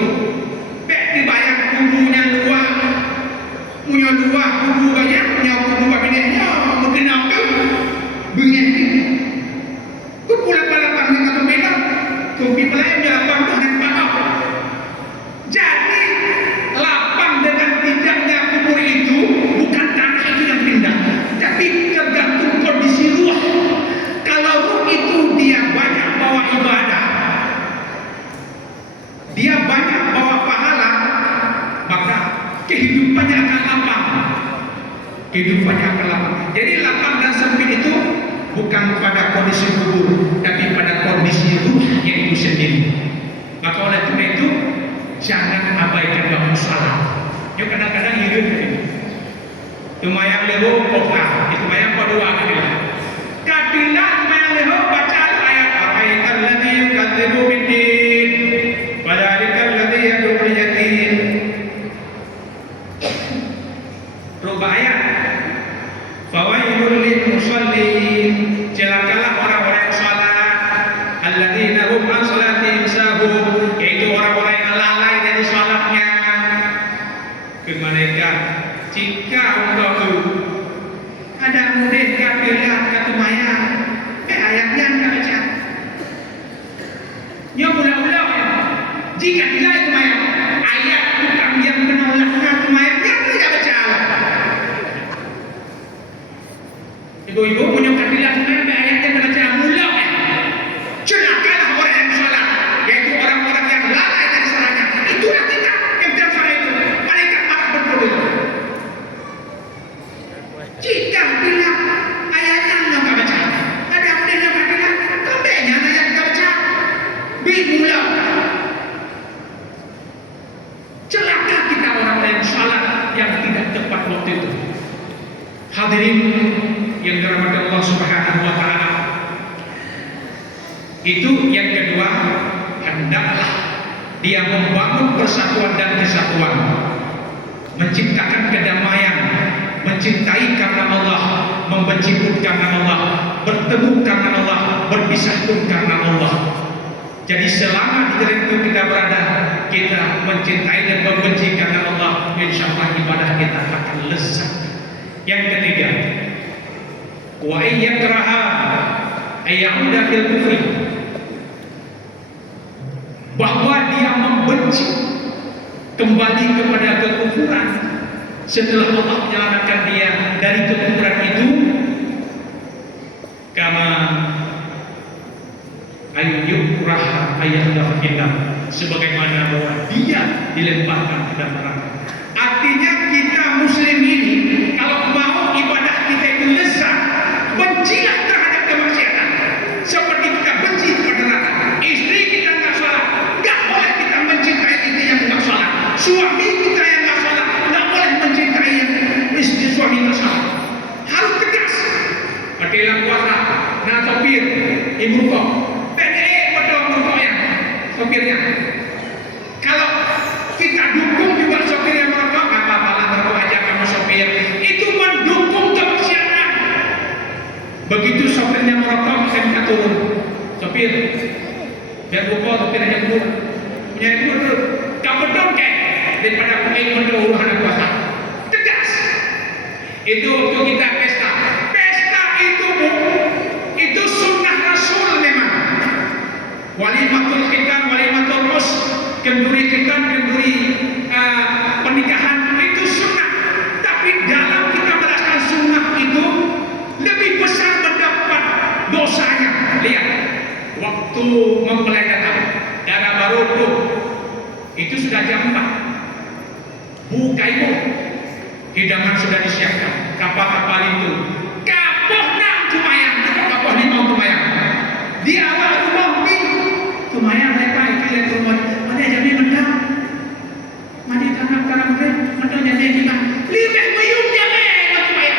Biar dibayang kuburnya luar, punya luar kubur banyak, punya kubur bedanya mungkin apa? Begini. Kubur lapang-lapang dengan berbeda. Kubur pelayan dia lapang dengan panah. Jadi lapang dengan tidaknya kubur itu bukan tanah itu yang pindah, tapi tergantung kondisi ruh. Kalau ruh itu dia banyak bawa ibadah, dia banyak bawa pahala, maka kehidupannya akan lapang. Kehidupannya akan lapang. Jadi lapang dan sempit itu bukan pada kondisi kubur, tapi pada kondisi ruhnya itu sendiri. Maka oleh karena itu jangan abaikan bangun salat. Yo kadang-kadang hidup lumayan leho kokah, itu lumayan kedua kadilah. Kadilah lumayan leho baca ayat ayat alladzi yukadzibu biddin, fadzalika alladzi yad'ul yatim. Rubah ayat. Fawailul lil musallin, celakalah orang-orang yang salat, alladzina hum an salatihim sahun, yaitu orang-orang yang lalai dari salatnya. Ke mereka, jika engkau ada mudah kafilah katumaya, ayatnya enggak baca. Nyo ulah-ulah jika tidak itu maya ayat bukan yang menolak katumaya, dia tidak baca. Ibu-ibu punya kafilah katumaya, ayatnya baca mulah. Celakalah orang yang salat, yaitu orang-orang yang lalai dari salatnya. Itulah kita yang dalam salat itu. Malaikat marah betul. Jika bilang ayatnya enggak baca, ada bedanya kafilah, kembenya ayat enggak baca. Bingunglah. Celaka kita orang yang salat yang tidak tepat waktu itu. Hadirin yang dirahmati Allah Subhanahu wa taala. Itu yang kedua, hendaklah dia membangun persatuan dan kesatuan, menciptakan kedamaian, mencintai karena Allah, membenci pun karena Allah, bertemu karena Allah, berpisah pun karena Allah. Jadi selama di jalan itu kita berada, kita mencintai dan membenci karena Allah, insya Allah ibadah kita akan lezat. Yang ketiga, wa iyyakraha ayyuda fil kufri, bahwa dia membenci kembali kepada kekufuran setelah Allah menyelamatkan dia dari kekufuran itu, kama ayyukraha ayyuda fil sebagaimana bahwa dia dilemparkan ke dalam neraka. Artinya kita muslim ini kalau mau ibadah kita itu lezat, bencilah terhadap kemaksiatan seperti kita benci kepada neraka. Istri kita nggak sholat, nggak boleh kita mencintai istri yang nggak sholat. Suami kita yang nggak sholat, nggak boleh mencintai istri suami nggak sholat. Harus tegas. Pakai puasa, nah sopir, ibu kok, betul ibu yang sopirnya. Kalau kita dukung juga sopir yang merokok, nggak apa-apa lah, merokok aja kamu sopir. Itu mendukung kemaksiatan. Begitu sopirnya merokok, saya minta turun. Sopir, biar buka sopirnya dulu. Punya ibu dulu. Kamu dongkek daripada pakai mendua uruhan puasa. Tegas. Itu waktu kita pesta. Pesta itu sunnah Rasul memang. Walimatul khitan, walimatul mus, kenduri khitan, kenduri pernikahan itu sunnah. Tapi dalam kita merasakan sunnah itu lebih besar mendapat dosanya. Lihat, waktu mempelai datang, darah baru tuh, itu sudah jam 4. Buka ibu, hidangan sudah disiapkan, kapal-kapal itu kapal 6 Kumayan, kapal 5 Kumayan. Di awal rumah Kumayan mereka itu rumah mana jadi mendang, mana tanam mendang jadi kita lebih meyumnya Kumayan,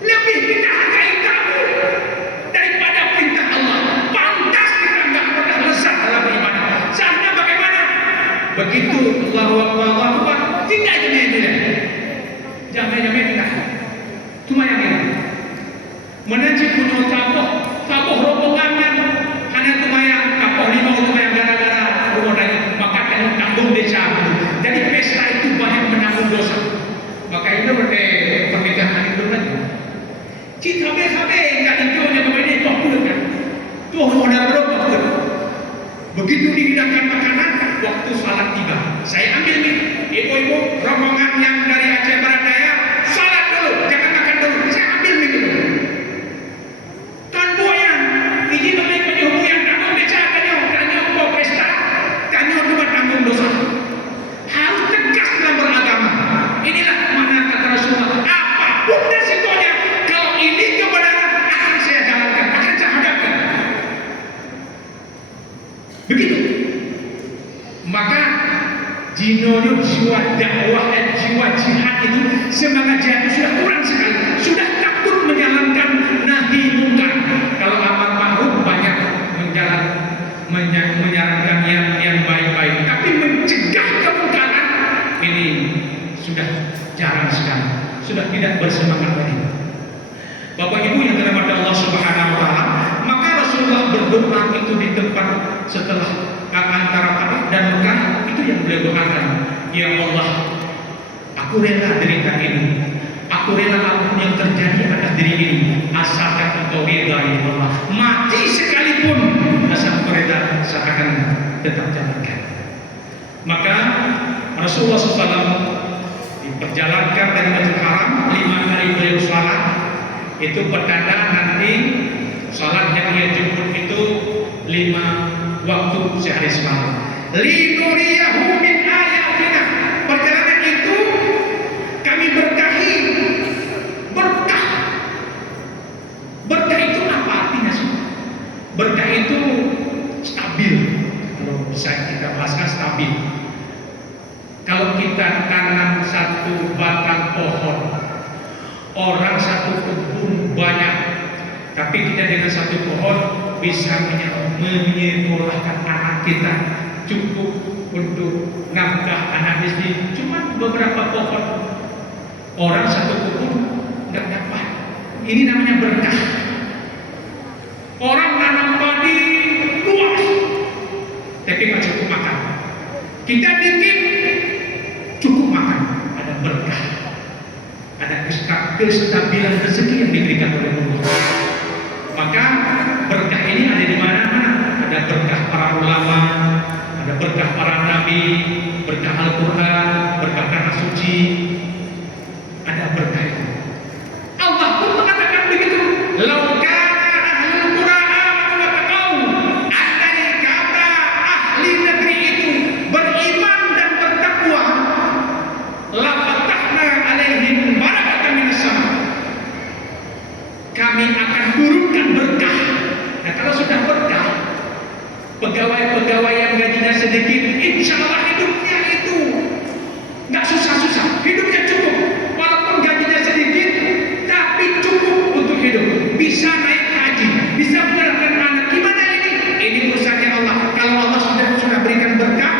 lebih kita hargai kamu daripada perintah Allah. Pantas kita nggak pernah lezat dalam beribadah. Saatnya bagaimana? Begitu Allahu Akbar, tidak jadi jamai tidak. Cuma yang ini menaji punya taboh rombongan hanya lumayan kapal 5 lumayan gara-gara rumah dari maka kena tanggung desa. Jadi pesta itu banyak menanggung dosa. Maka itu pernikahan itu lagi. Cita sabe enggak itu hanya kemudian itu kan. Tuh modal berapa? Begitu dihidangkan makanan, waktu salat tiba. Saya ambil nih, ibu-ibu rombongan yang dari Aceh Barat Daya, salat dulu, jangan makan dulu. Saya ambil nih dulu. Tanpa yang ini namanya penyuhu yang tanggung beca, tanya mau pesta, tanya cuma tanggung dosa. Harus tegas dalam beragama. Inilah mana kata Rasulullah. Apapun resikonya, kalau ini kebenaran akan saya jalankan, akan saya hadapi. Begitu. Maka jiwa dakwah dan jiwa jihad itu semangat jihad itu sudah kurang sekali, sudah takut menjalankan nahi mungkar. Kalau amar ma'ruf banyak menyarankan yang baik-baik, tapi mencegah kemungkaran ini sudah jarang sekali, sudah tidak bersemangat lagi. Bapak Ibu yang dirahmati Allah Subhanahu wa taala, maka Rasulullah berdoa itu di tempat setelah antara Taif dan Mekah, itu yang beliau doakan, ya Allah, aku rela derita ini, aku rela apapun yang terjadi atas diri ini, asalkan Engkau ridha ya Allah. Mati sekalipun asal Engkau ridha, saya akan tetap jalankan. Maka Rasulullah SAW diperjalankan dari Masjidil Haram 5 kali beliau salat. Itu pertanda nanti salat yang ia jemput itu 5 waktu sehari semalam. Linuriyahu min ayatina. Perjalanan itu kami berkahi. Berkah. Berkah itu apa artinya sih? Berkah itu stabil. Kalau bisa kita bahaskan stabil. Kalau kita tanam satu batang pohon, orang satu kebun banyak, tapi kita dengan satu pohon bisa menyekolahkan anak kita, cukup untuk nafkah anak istri. Cuma beberapa pohon, orang satu kebun nggak dapat. Ini namanya berkah. Orang nanam padi luas, tapi nggak cukup makan. Kita dikit cukup makan, ada berkah, ada kestabilan rezeki yang diberikan oleh Allah. Maka berkah ini ada di mana-mana. Ada berkah para ulama, ada berkah para nabi, berkah Al-Quran, berkah tanah suci, ada berkah itu. Allah pun mengatakan begitu. Lau kana ahlul qura amanu wa taqau, andai kata ahli negeri itu beriman dan bertakwa, la fatahna alaihim barakatan minas sama. Kami akan turunkan berkah. Nah, kalau sudah berkah, pegawai-pegawai yang gajinya sedikit, insya Allah hidupnya itu nggak susah-susah, hidupnya cukup. Walaupun gajinya sedikit, tapi cukup untuk hidup. Bisa naik haji, bisa menyerahkan anak. Gimana ini? Ini urusannya Allah. Kalau Allah sudah berikan berkah,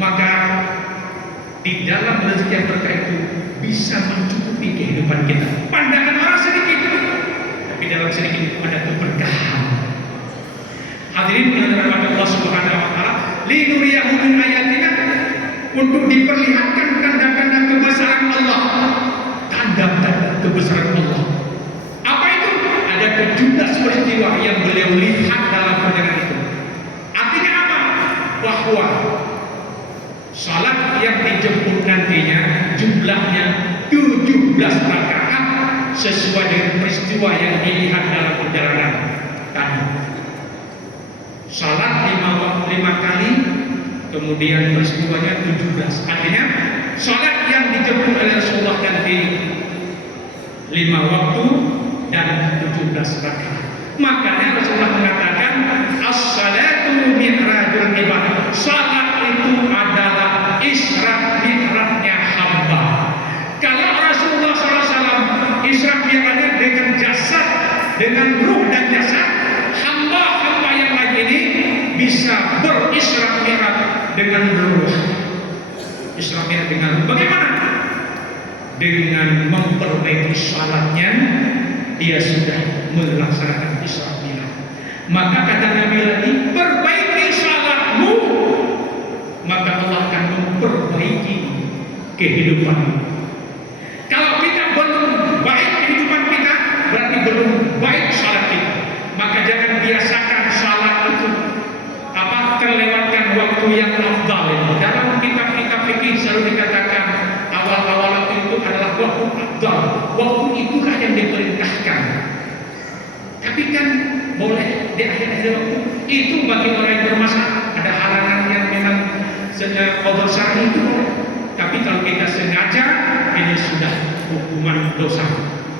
maka di dalam rezeki yang berkah itu bisa mencukupi kehidupan kita. Pandangan orang sedikit, tapi dalam sedikit itu ada keberkahan. Hadirin yang dirahmati Allah Subhanahu wa taala, linuriyahu min ayatina, untuk diperlihatkan tanda-tanda kebesaran Allah. Tanda-tanda kebesaran Allah. Apa itu? Ada 17 peristiwa yang beliau lihat dalam perjalanan itu. Artinya apa? Bahwa salat yang dijemput nantinya jumlahnya 17 rakaat sesuai dengan peristiwa yang dilihat dalam perjalanan tadi. Salat 5 kali, kemudian peristiwanya 17. Artinya Salat yang dijemput oleh Rasulullah nanti 5 waktu dan 17 rakaat. Makanya Rasulullah mengatakan as-salatu mi'rajul ibad. Salat itu adalah Isra Mi'rajnya hamba. Kalau Rasulullah SAW Isra Mi'rajnya dengan jasad, dengan ruh dan jasad, hamba-hamba yang lain ini bisa berisra Mi'raj dengan ruh. Isra Mi'raj dengan ruh. Bagaimana? Dengan memperbaiki salatnya, dia sudah melaksanakan Isra Mi'raj. Maka kata Nabi lagi, perbaiki salatmu, maka Allah akan memperbaiki kehidupanmu. Kalau kita belum baik kehidupan kita, berarti belum baik salat kita. Maka jangan biasakan salat itu terlewatkan waktu yang afdal. Dalam kitab-kitab fikih selalu dikatakan awal-awal waktu itu adalah waktu afdal. Waktu itulah yang diperintahkan. Tapi kan boleh di akhir-akhir waktu itu bagi orang yang bermasalah, ada halangan yang memang qadar syar'i itu boleh. Tapi kalau kita sengaja, ini sudah hukuman dosa.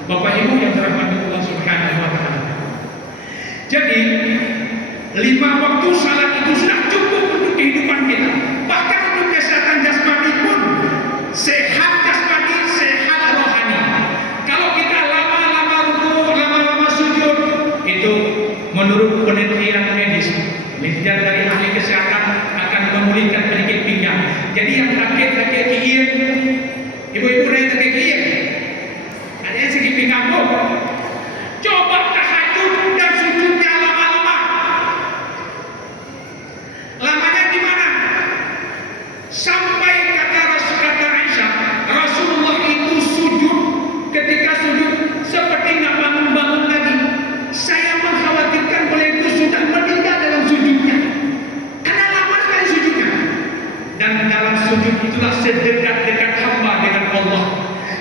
Bapak Ibu yang dirahmati Allah Subhanahu wa taala. Jadi 5 waktu salat itu sudah cukup untuk kehidupan kita. Bahkan untuk kesehatan jasmani pun, sehat jasmani, sehat rohani. Kalau kita lama-lama rukuk, lama-lama sujud, itu menurut penelitian medis, penelitian dari ahli kesehatan akan memulihkan penyakit pinggang. Jadi yang sakit kieu, ibu-ibu yang sakit kieu, ada yang sakit pinggang, coba tahajud dan sujudnya lama-lama. Lamanya di mana? Sampai kata Aisyah, Rasulullah itu sujud, ketika sujud seperti nggak bangun-bangun lagi. Saya mengkhawatirkan beliau itu sudah meninggal dalam sujudnya, karena lama sekali sujudnya. Dan dalam sujud itulah sedekat-dekat hamba dengan Allah,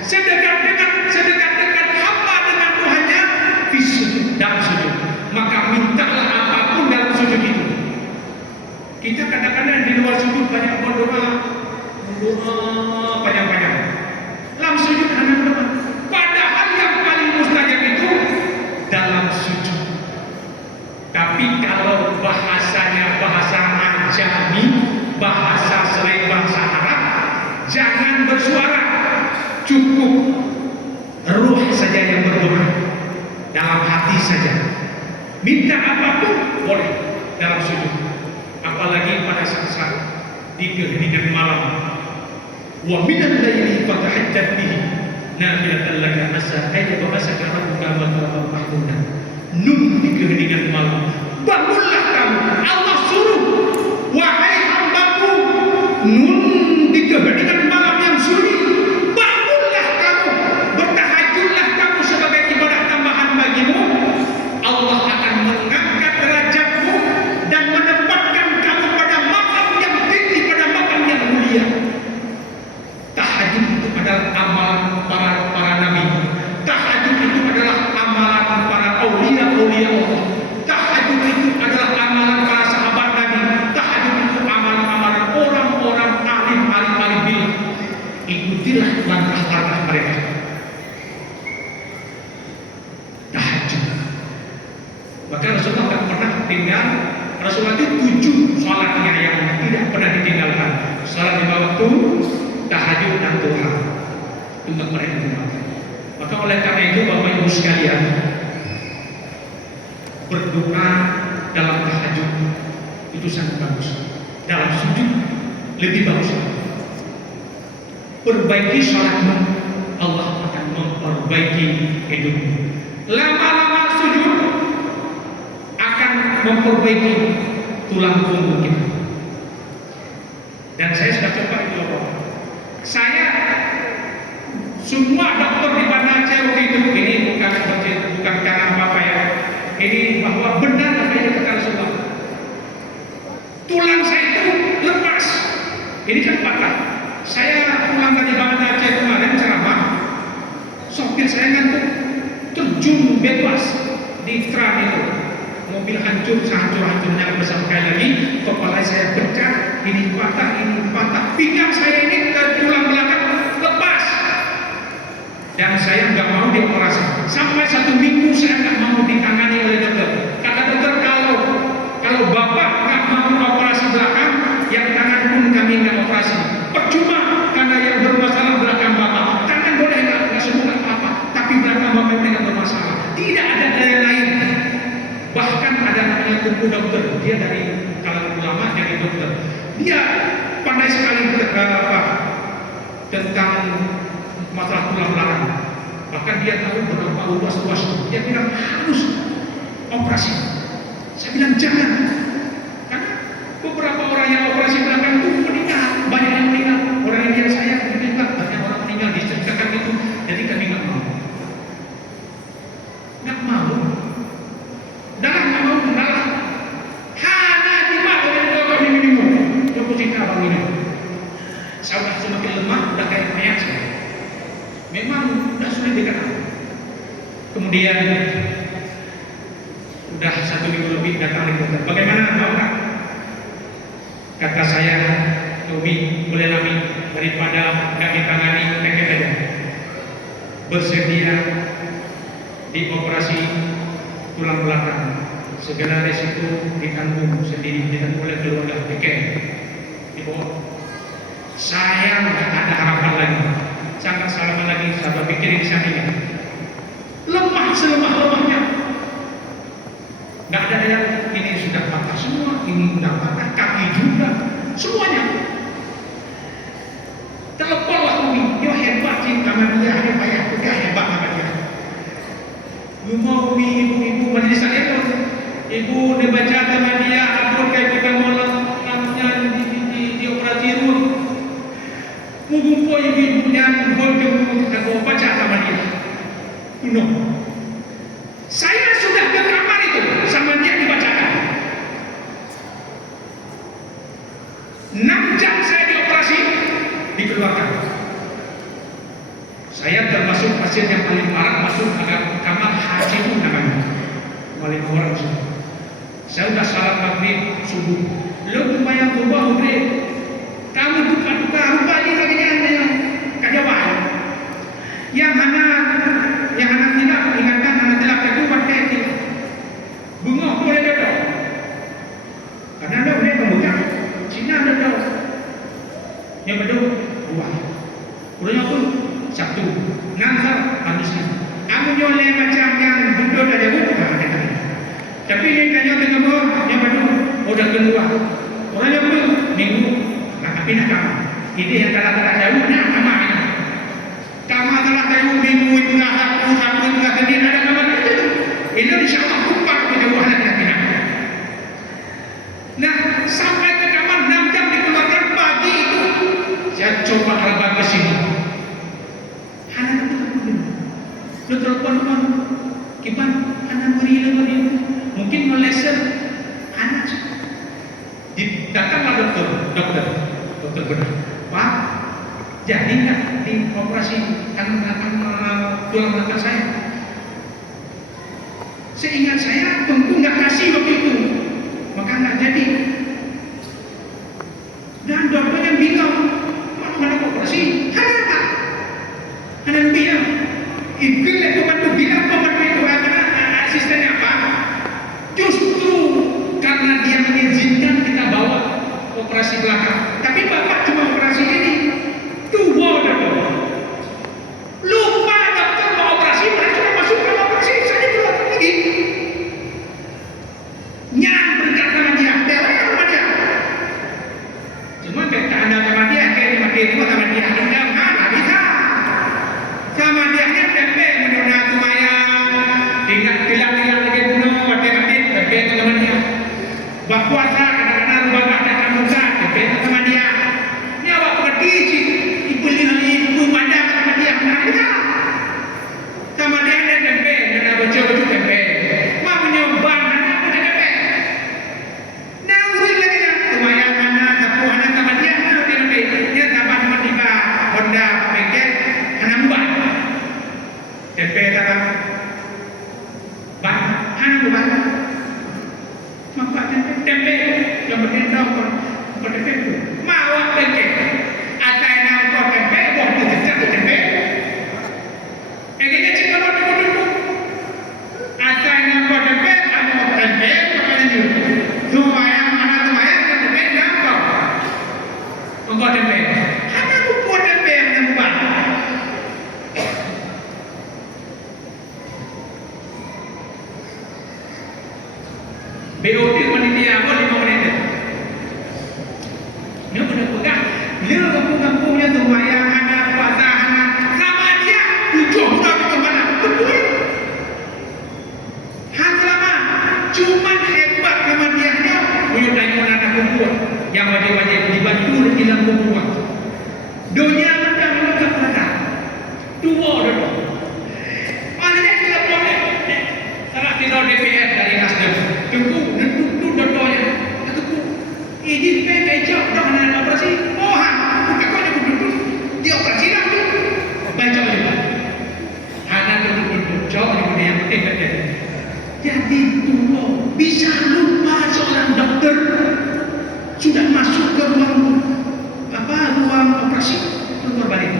sedekat-dekat hamba dengan Tuhannya di sujud, dalam sujud. Maka mintalah apapun dalam sujud itu. Kita kadang-kadang di luar sujud banyak berdoa panjang-panjang. Dalam sujud hanya berdoa. Padahal yang paling mustajab itu dalam sujud. Tapi kalau bahasanya bahasa ajami, bahasa selain bahasa Arab, jangan bersuara, cukup ruh saja yang berdoa, dalam hati saja. Minta apapun boleh dalam sujud. Apalagi pada saat di keheningan malam. Wa minal laili fatahajjat bihi nafilatan laka asa ayya asaka rabbuka wa mahmuda. Nun di keheningan malam, bangunlah kamu. Allah suruh, wahai hambaku, nun di keheningan malam yang sunyi, bangunlah kamu, bertahajudlah kamu sebagai ibadah tambahan bagimu. Allah akan mengangkat derajatmu dan menempatkan kamu pada makam yang tinggi, pada makam yang mulia. Tahajud itu adalah amalan para nabi. Tahajud itu adalah amalan para aulia Allah. Tahajud itu adalah amalan para sahabat Nabi. Tahajud itu amalan-amalan orang-orang alim bilang. Ikutilah langkah-langkah mereka. Tahajud. Maka Rasulullah tak pernah tinggal. Rasulullah itu 7 salatnya yang tidak pernah ditinggalkan. Salat 5 waktu, tahajud dan duha. Itu tak pernah ditinggalkan. Maka oleh karena itu Bapak Ibu sekalian, berdoa dalam tahajud itu sangat bagus. Dalam sujud lebih bagus. Perbaiki salatmu, Allah akan memperbaiki hidupmu. Lama-lama sujud akan memperbaiki tulang punggung kita. Dan saya sudah coba itu loh. Saya semua dokter di Banda Aceh waktu itu, ini bukan karena apa-apa ya. Ini bahwa benar apa yang dikatakan Rasulullah. Tulang saya itu lepas. Ini kan patah. Saya pulang dari Banda Aceh kemarin ceramah. Sopir saya ngantuk, terjun bebas di tram itu. Mobil hancur, sehancur-hancurnya bersama sekali lagi. Kepala saya pecah, ini patah, pinggang saya ini ke tulang belakang tentang masalah tulang belakang. Bahkan dia tahu berapa luas. Dia bilang harus operasi. Saya bilang jangan. Karena beberapa orang yang operasi belakang itu meninggal, banyak yang meninggal. Orang yang lihat saya meninggal, banyak orang meninggal diceritakan itu. Jadi kami nggak mau. Nggak mau. Dalam nggak mau mengalah. Hanya di mana yang kami minum. Joko Cika bang ini. Saya sudah semakin lemah, sudah kayak mayat saya. Memang sudah sulit dikenal. Kemudian sudah 1 minggu lebih datang di dokter. Bagaimana mau tak? Kata saya, Umi boleh lami daripada nggak ditangani pakai aja. Bersedia dioperasi tulang belakang. Segala resiko ditanggung sendiri, ditanggung oleh keluarga. Pakai dibawa. Saya nggak ada harapan lagi. Sangat salaman lagi, saya berpikir di sana ini. Lemah selemah-lemahnya. Nggak ada yang ini sudah patah semua, ini sudah patah, kaki juga, semuanya. Teleponlah Umi, yo hebat sih, sama dia hebat ya, udah hebat sama dia. Lu mau Umi, ibu majelis saya tuh, ibu dibaca sama dia, atur kayak kita mau namanya di operasi ruang. Mengumpo ibu-ibunya, aku baca sama dia. No. Saya sudah ke kamar itu, sama dia dibacakan. 6 jam saya dioperasi, dikeluarkan. Saya termasuk pasien yang paling parah masuk ke kamar HCU namanya. Paling orang semua. Saya sudah salat maghrib subuh. Lo lumayan berubah maghrib. Kamu duka-duka rupanya lagi yang kajawai. Yang anak tidak ingatkan anak tidak keduan itu. Bunga boleh dodol. Karena ada boleh pembuka. Cina ada dodol. Yang betul buah. Urutnya pun Sabtu. Nanti manusia. Kamu nyoleh macam yang duduk ada buka. Tapi ini kanya dengan bawah yang betul. Udah kedua. Orangnya pun minggu. Tapi nak kamar. Ini yang telah jauh nak kamar. Kamar telah jauh minggu itu nak aku nak kedin ada kamar itu. Ini insyaAllah kupat kejauhan kita tidak. Nah sampai ke kamar 6 jam dikeluarkan pagi itu. Saya coba terbang ke sini. Anak itu telepon kipan anak beri lagi. Mungkin meleser anak. Datanglah dokter benar. Pak, jadi nggak di operasi tulang belakang saya? Seingat saya tentu nggak kasih waktu itu, maka nggak jadi. Dan dokternya bingung, mana operasi? Ada bilang, ibu pembantu bilang pembantu itu karena asistennya apa? Justru karena dia mengizinkan kita bawa operasi belakang. Tapi bapak cuma operasi ini. Lupa dokter mau operasi, mereka sudah masuk ke operasi. Saya keluar lagi. Nyang berkat sama dia, dewa sama dia. Cuma kita anda sama dia, kayak mati itu sama dia. Anda nggak bisa. Sama dia nya tempe menurut kumaya. Ingat tilang lagi bunuh, mati tempe sama dia. Bak puasa kadang-kadang rubah ada muka, tempe sama dia. Ini awak pergi sih. Ibu pandang sama dia, sama dia ada tempe, ada bocor-bocor tempe. Mau menyobang anak ada tempe. Nah, urut lagi ya. Lumayan anak, tapi anak sama dia, ada tempe. Dia tambah cuma 3 Honda pakai anak buah. Tempe dalam ban, anak buah. Maka tempe yang berdendam pada tempe. Mau tempe. Atai wajib-wajib dibantu dan hilang buat. Dunia menang menang menang. Dua orang. Palingnya kita boleh. Salah tidak DPR dari Nasdem. Tunggu, nentu dodonya. Tunggu. Izin PKJ dah mana operasi? Mohan. Bukan kau yang duduk. Dia operasi dah tu. Baca juga. Anak duduk jauh di mana yang penting. Jadi tunggu. Bisa lupa seorang dokter sudah masuk ke ruang operasi keluar balik.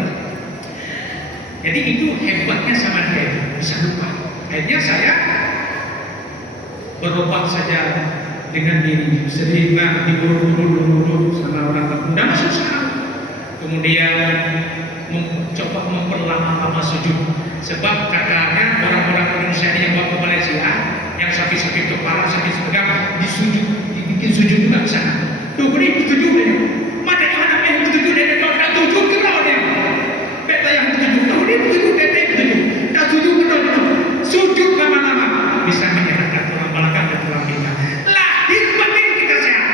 Jadi itu hebatnya sama dia, bisa lupa. Akhirnya saya berobat saja dengan diri sendiri, diburu-buru sama orang termuda susah. Kemudian mencoba memperlama sujud, sebab katanya orang-orang Indonesia yang bawa ke Malaysia yang sakit-sakit kepala, sakit sepegang, dibikin sujud juga ke sana. Tuh, ini sujud dia. Mana yang anak yang sujud dia? Tak sujud ke kau dia? Beta yang sujud. Tuh, ini sujud dia, sujud. Tak sujud ke kau? Sujud lama-lama bisa menyehatkan tulang belakang dan tulang kita. Lahir batin kita sehat.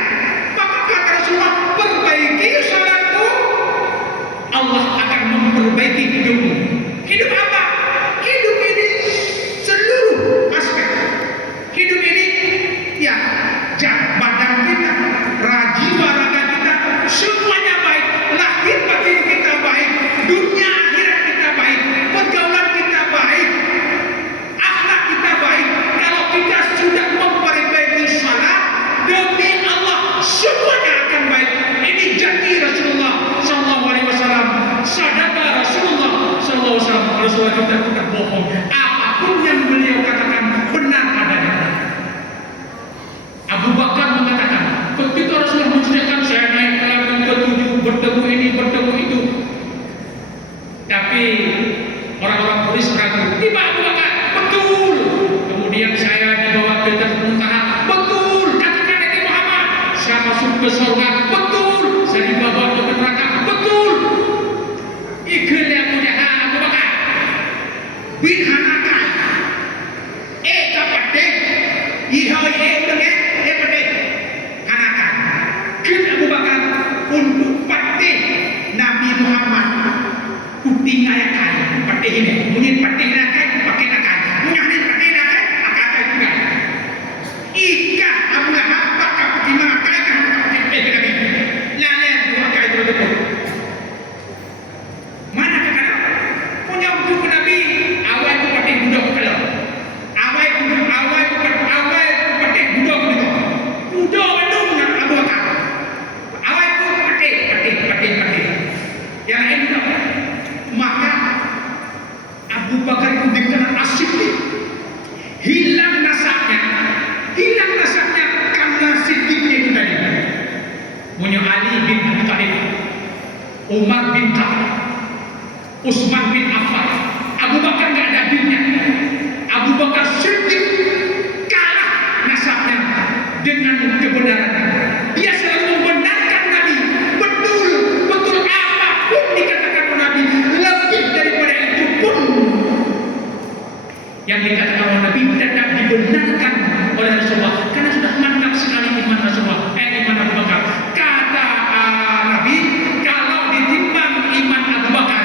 Maka kata Rasulullah, perbaiki salatmu, Allah akan memperbaiki hidupmu. Hidup apa? Hidup ini seluruh aspek. Hidup ini ya, badan kita, jiwa raga kita, semuanya baik. Lahir batin kita baik, dunia akhirat kita baik, pergaulan kita baik, akhlak kita baik. Kalau kita sudah memperbaiki salat, demi Allah semuanya akan baik. Ini janji Rasulullah Sallallahu Alaihi Wasallam. Sadaqa Rasulullah Sallallahu Alaihi Wasallam. Rasulullah kita tidak bohong. Apapun yang beliau katakan benar adanya. Abu Bakar mengatakan, ketika Rasulullah menceritakan saya naik ke langit ketujuh, bertemu ini, bertemu itu. Tapi orang-orang Quraisy ragu. Tiba Abu Bakar, betul. Kemudian saya dibawa ke Jannatul Muntaha, betul. Katakan Nabi Muhammad, saya masuk ke surga, betul. Saya dibawa ke neraka, betul. Ikut yang punya Abu Bakar. Bin Hanaka. Kapateh. Ihoi dengan Abu Bakar untuk patih Nabi Muhammad putih ngayakan patih ini mungkin patih ngayakan pakai ngayakan mungkin patih ngayakan pakai juga ika Abu Lahab pakai putih ngayakan pakai Nabi lalu dua kali betul mana kata punya untuk Nabi awal itu patih budak kalau awal itu patih budak Abu Bakar yang lain juga. Maka Abu Bakar itu dikenal asyik, hilang nasabnya karena sidiknya itu tadi. Punya Ali bin Abi Thalib, Umar bin Khattab, Utsman bin Affan. Abu Bakar nggak ada duitnya. Abu Bakar siddiq kalah nasabnya dengan kebenaran. Dia selalu membenarkan Nabi. Betul apapun dikatakan Nabi, lebih daripada itu pun yang dikatakan oleh Nabi tetap dibenarkan oleh Rasulullah karena sudah mantap sekali iman Rasulullah, iman Abu Bakar. Kata Nabi, kalau ditimbang iman Abu Bakar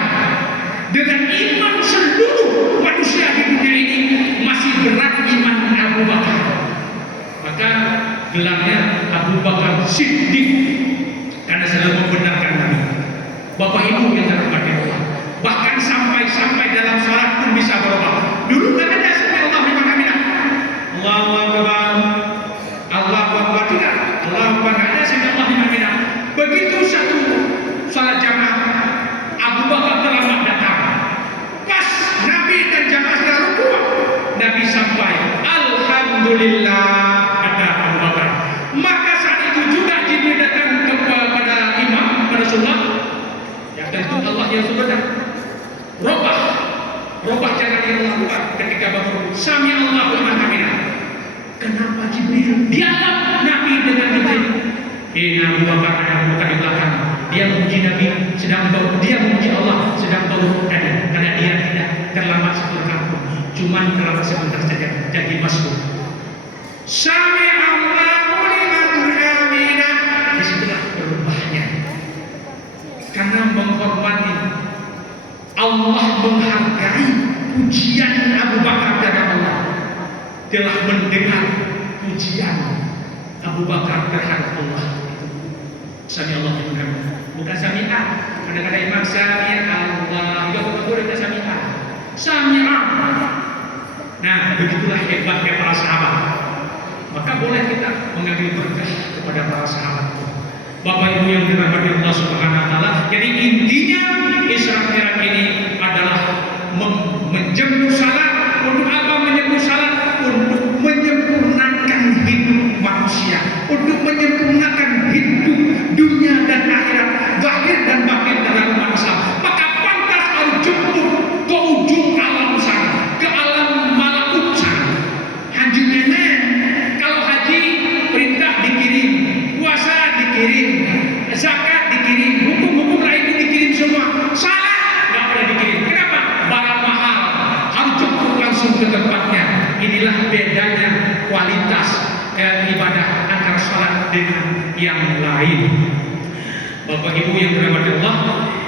dengan iman seluruh manusia di dunia ini masih berat iman Abu Bakar. Maka gelarnya Abu Bakar Siddiq karena selalu membenarkan Nabi. Bapak Ibu yang terhormat Allah, bahkan sampai dalam salat pun bisa berubah. Dulu kan ada sami Allah liman hamidah. Allahu Akbar. Allahu Akbar tidak. Allahu Akbar ada sami Allah liman hamidah. Begitu satu salat jamaah, Abu Bakar terlambat datang. Pas Nabi dan jamaah sudah rukuk, Nabi sampai. Alhamdulillah kata Abu Bakar. Maka saat itu juga Jibril datang kepada imam, kepada Rasulullah. Tentu Allah yang sudah robah jangan dilakukan ketika bangun sami Allahu liman hamidah. Kenapa Jibril dialog Nabi dengan Jibril? Abu Bakar ada Abu Bakar di belakang. Dia memuji Nabi sedang dia memuji Allah sedang tahu tadi karena dia tidak terlambat satu kampung, cuman terlambat sebentar saja jadi masuk. Sami Allahu liman hamidah. Disitulah menghormati, Allah menghargai pujian Abu Bakar dari Allah. Telah mendengar pujian Abu Bakar terhadap Allah. Sami Allah bukan sami'ah. Kadang-kadang imam sami'ah Allah, juga betul kita sami'ah. Sami'ah. Nah, begitulah hebatnya para sahabat. Maka boleh kita mengambil berkah kepada para sahabat. Bapak Ibu yang dirahmati Allah Subhanahu wa taala. Jadi intinya Isra Mi'raj ini adalah menjemput salat. Untuk apa menjemput salat? Untuk menyempurnakan hidup manusia, untuk menyempurnakan hidup dunia dan akhirat, zahir dan batin dalam manusia. Maka pantas harus jemput ke ujung alam sana, ke alam malakut sana. Haji nenek, kalau haji perintah dikirim, puasa dikirim, zakat dikirim, hukum-hukum lain dikirim semua. Salah nggak boleh dikirim. Kenapa? Barang mahal, harus jemput langsung ke tempatnya. Inilah bedanya kualitas ibadah antara salat dengan yang lain. Bapak Ibu yang dirahmati Allah,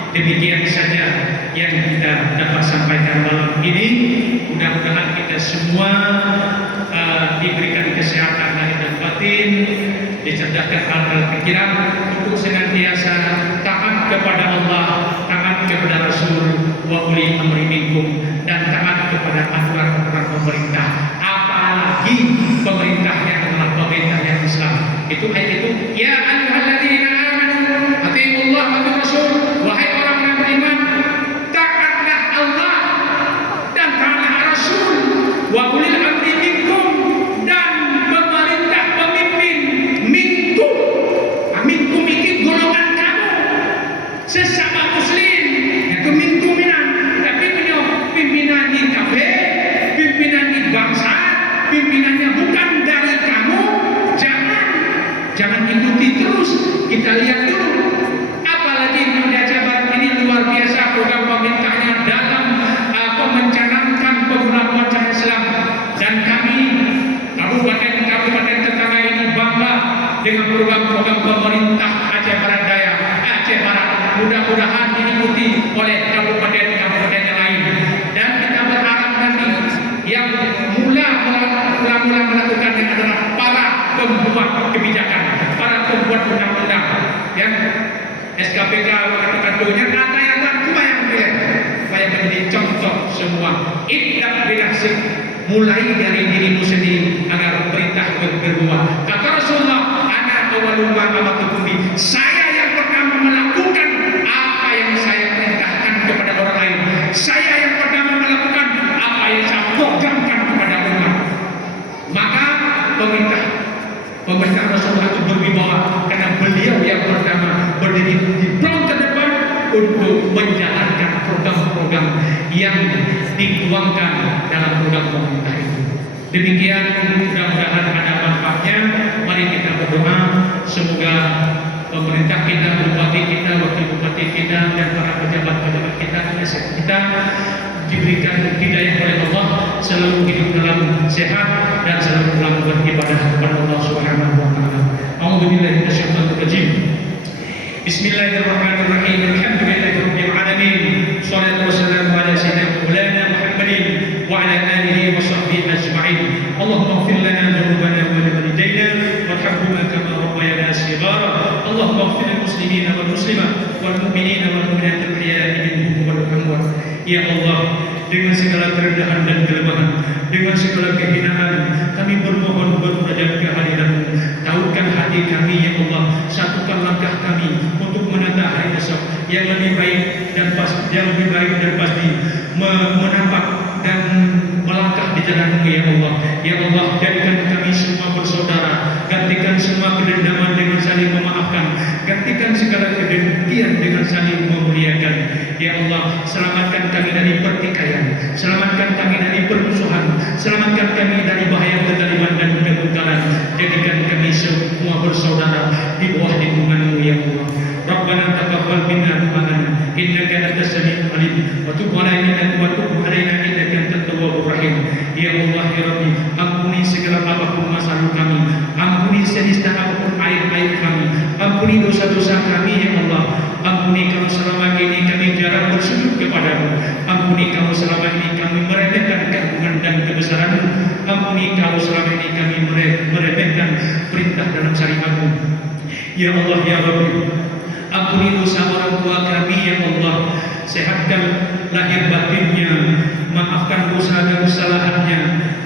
demikian saja yang kita dapat sampaikan malam ini. Mudah-mudahan kita semua diberikan kesehatan lahir dan batin, dicerdaskan akal pikiran untuk senantiasa taat kepada Allah, taat kepada Rasul, wa uli amri minkum, dan taat kepada aturan-aturan pemerintah. Apalagi pemerintahnya adalah pemerintah yang Islam. Itu ayat itu, ya ayyuhalladzina amanu atiiullah wa rasul, wahai orang yang beriman, taatlah Allah dan taatlah Rasul, wa ulil amri minkum, dan pemerintah pemimpin minkum. Minkum ini golongan kamu sesama muslim, yaitu minkuminan. Tapi pimpinan di kafe, pimpinan di bangsa, pimpinannya bukan dari kamu, jangan ikuti terus. Kita lihat dulu, apalagi Indonesia Barat ini luar biasa program pemerintahnya dalam mencanangkan pemberlakuan syariat Islam. Dan kami kabupaten tetangga ini bangga dengan program-program pemerintah Aceh Barat Daya, Aceh Barat. Mudah-mudahan diikuti oleh kabupaten-kabupaten yang lain. Dan kita berharap nanti yang mula melakukannya adalah para pembuat kebijakan, para pembuat undang-undang, yang SKPK tentunya kata-kata yang pilih supaya menjadi contoh semua. Iqdam binafsik, mulai dari dirimu sendiri agar perintah berbuah. Kata Rasulullah, ana awwalu ma amartukum bi, saya yang pertama melakukan apa yang saya perintahkan kepada orang lain. Saya yang pertama melakukan apa yang saya programkan kepada umat. Maka pemerintah Rasulullah itu berwibawa karena beliau yang pertama berdiri di front terdepan untuk menjalankan program-program yang dituangkan dalam program pemerintah itu. Demikian, mudah-mudahan ada manfaatnya. Mari kita berdoa semoga pemerintah kita, bupati kita, wakil bupati kita, dan para pejabat-pejabat kita diberikan hidayah oleh Allah, selalu hidup dalam sehat dan selalu melakukan ibadah kepada Allah Subhanahu wa taala. A'udzubillahi minasyaitonir rajim. Bismillahirrahmanirrahim. Alhamdulillahirabbil alamin. Shallallahu wasallam ala sayyidina Maulana Muhammadin wa ala alihi wa sahbihi ajma'in. Allahumma ighfir lana dhunubana wa liwalidayna warhamhuma kama rabbayana shighara. Allahumma ighfir lil muslimina wal muslimat wal mu'minina wal mu'minat al-ahya'i minhum wal amwat. Ya Allah, dengan segala kerendahan dan kelemahan, dengan segala kehinaan, kami bermohon bermunajat kehadiran-Mu. Tautkan hati kami, ya Allah, satukan langkah kami untuk menata hari esok yang lebih baik dan pasti, menapak dan melangkah di jalan-Mu, ya Allah. Ya Allah, jadikan kami semua bersaudara, gantikan semua kedendaman dengan saling memaafkan, gantikan segala kedengkian dengan saling memuliakan. Ya Allah, selamatkan kami dari pertikaian, selamatkan kami dari permusuhan, selamatkan kami dari bahaya kezaliman dan kemungkaran. Jadikan kami semua bersaudara di bawah lindungan-Mu, ya Allah. Rabbana taqabbal minna innaka antas samiul alim wa tub alaina innaka antat tawwabur rahim. Ya Allah, ya Rabbi, ampuni segala apapun masa lalu kami, ampuni senista apapun aib-aib kami, ampuni dosa-dosa kami, ya Allah. Ampuni kami selama ini kepadamu. Ampuni kalau selama ini kami meremehkan keagungan dan kebesaran-Mu. Ampuni kalau selama ini kami meremehkan perintah dalam syariat-Mu. Ya Allah ya Rabbi, ampuni dosa orang tua kami ya Allah. Sehatkan lahir batinnya, maafkan dosa dan kesalahannya,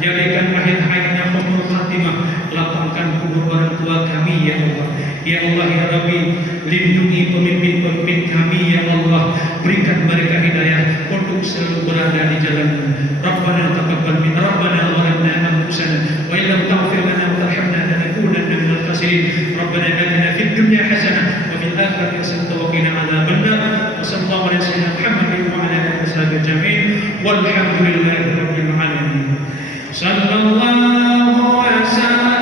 jadikan akhir hayatnya husnul khatimah, lapangkan kubur orang tua kami ya Allah. Ya Allah ya Rabbi, lindungi pemimpin-pemimpin kami ya Allah, berikan mereka hidayah untuk selalu berada di jalan-Mu. Rabbana taqabbal minna, Rabbana zalamna anfusana wa illam taghfir lana wa tarhamna lanakunanna minal khasirin. Rabbana atina fid dunya hasanah wa fil akhirati hasanah wa qina adzabannar. Wa sallallahu ala sayyidina Muhammadin wa ala alihi washabihi ajma'in. Walhamdulillahi rabbil alamin. Sallallahu alaihi wasallam.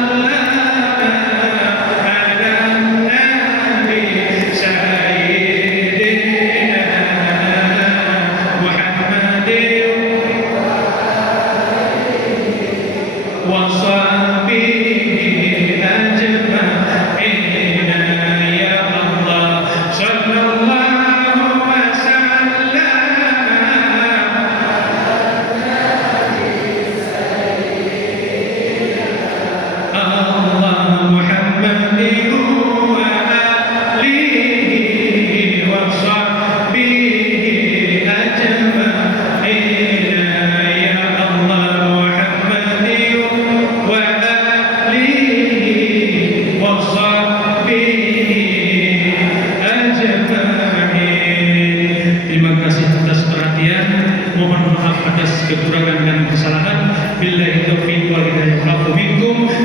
Mohon maaf atas kekurangan dan kesalahan. Billahi taufiq wal hidayah.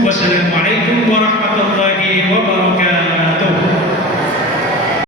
Wassalamualaikum warahmatullahi wabarakatuh.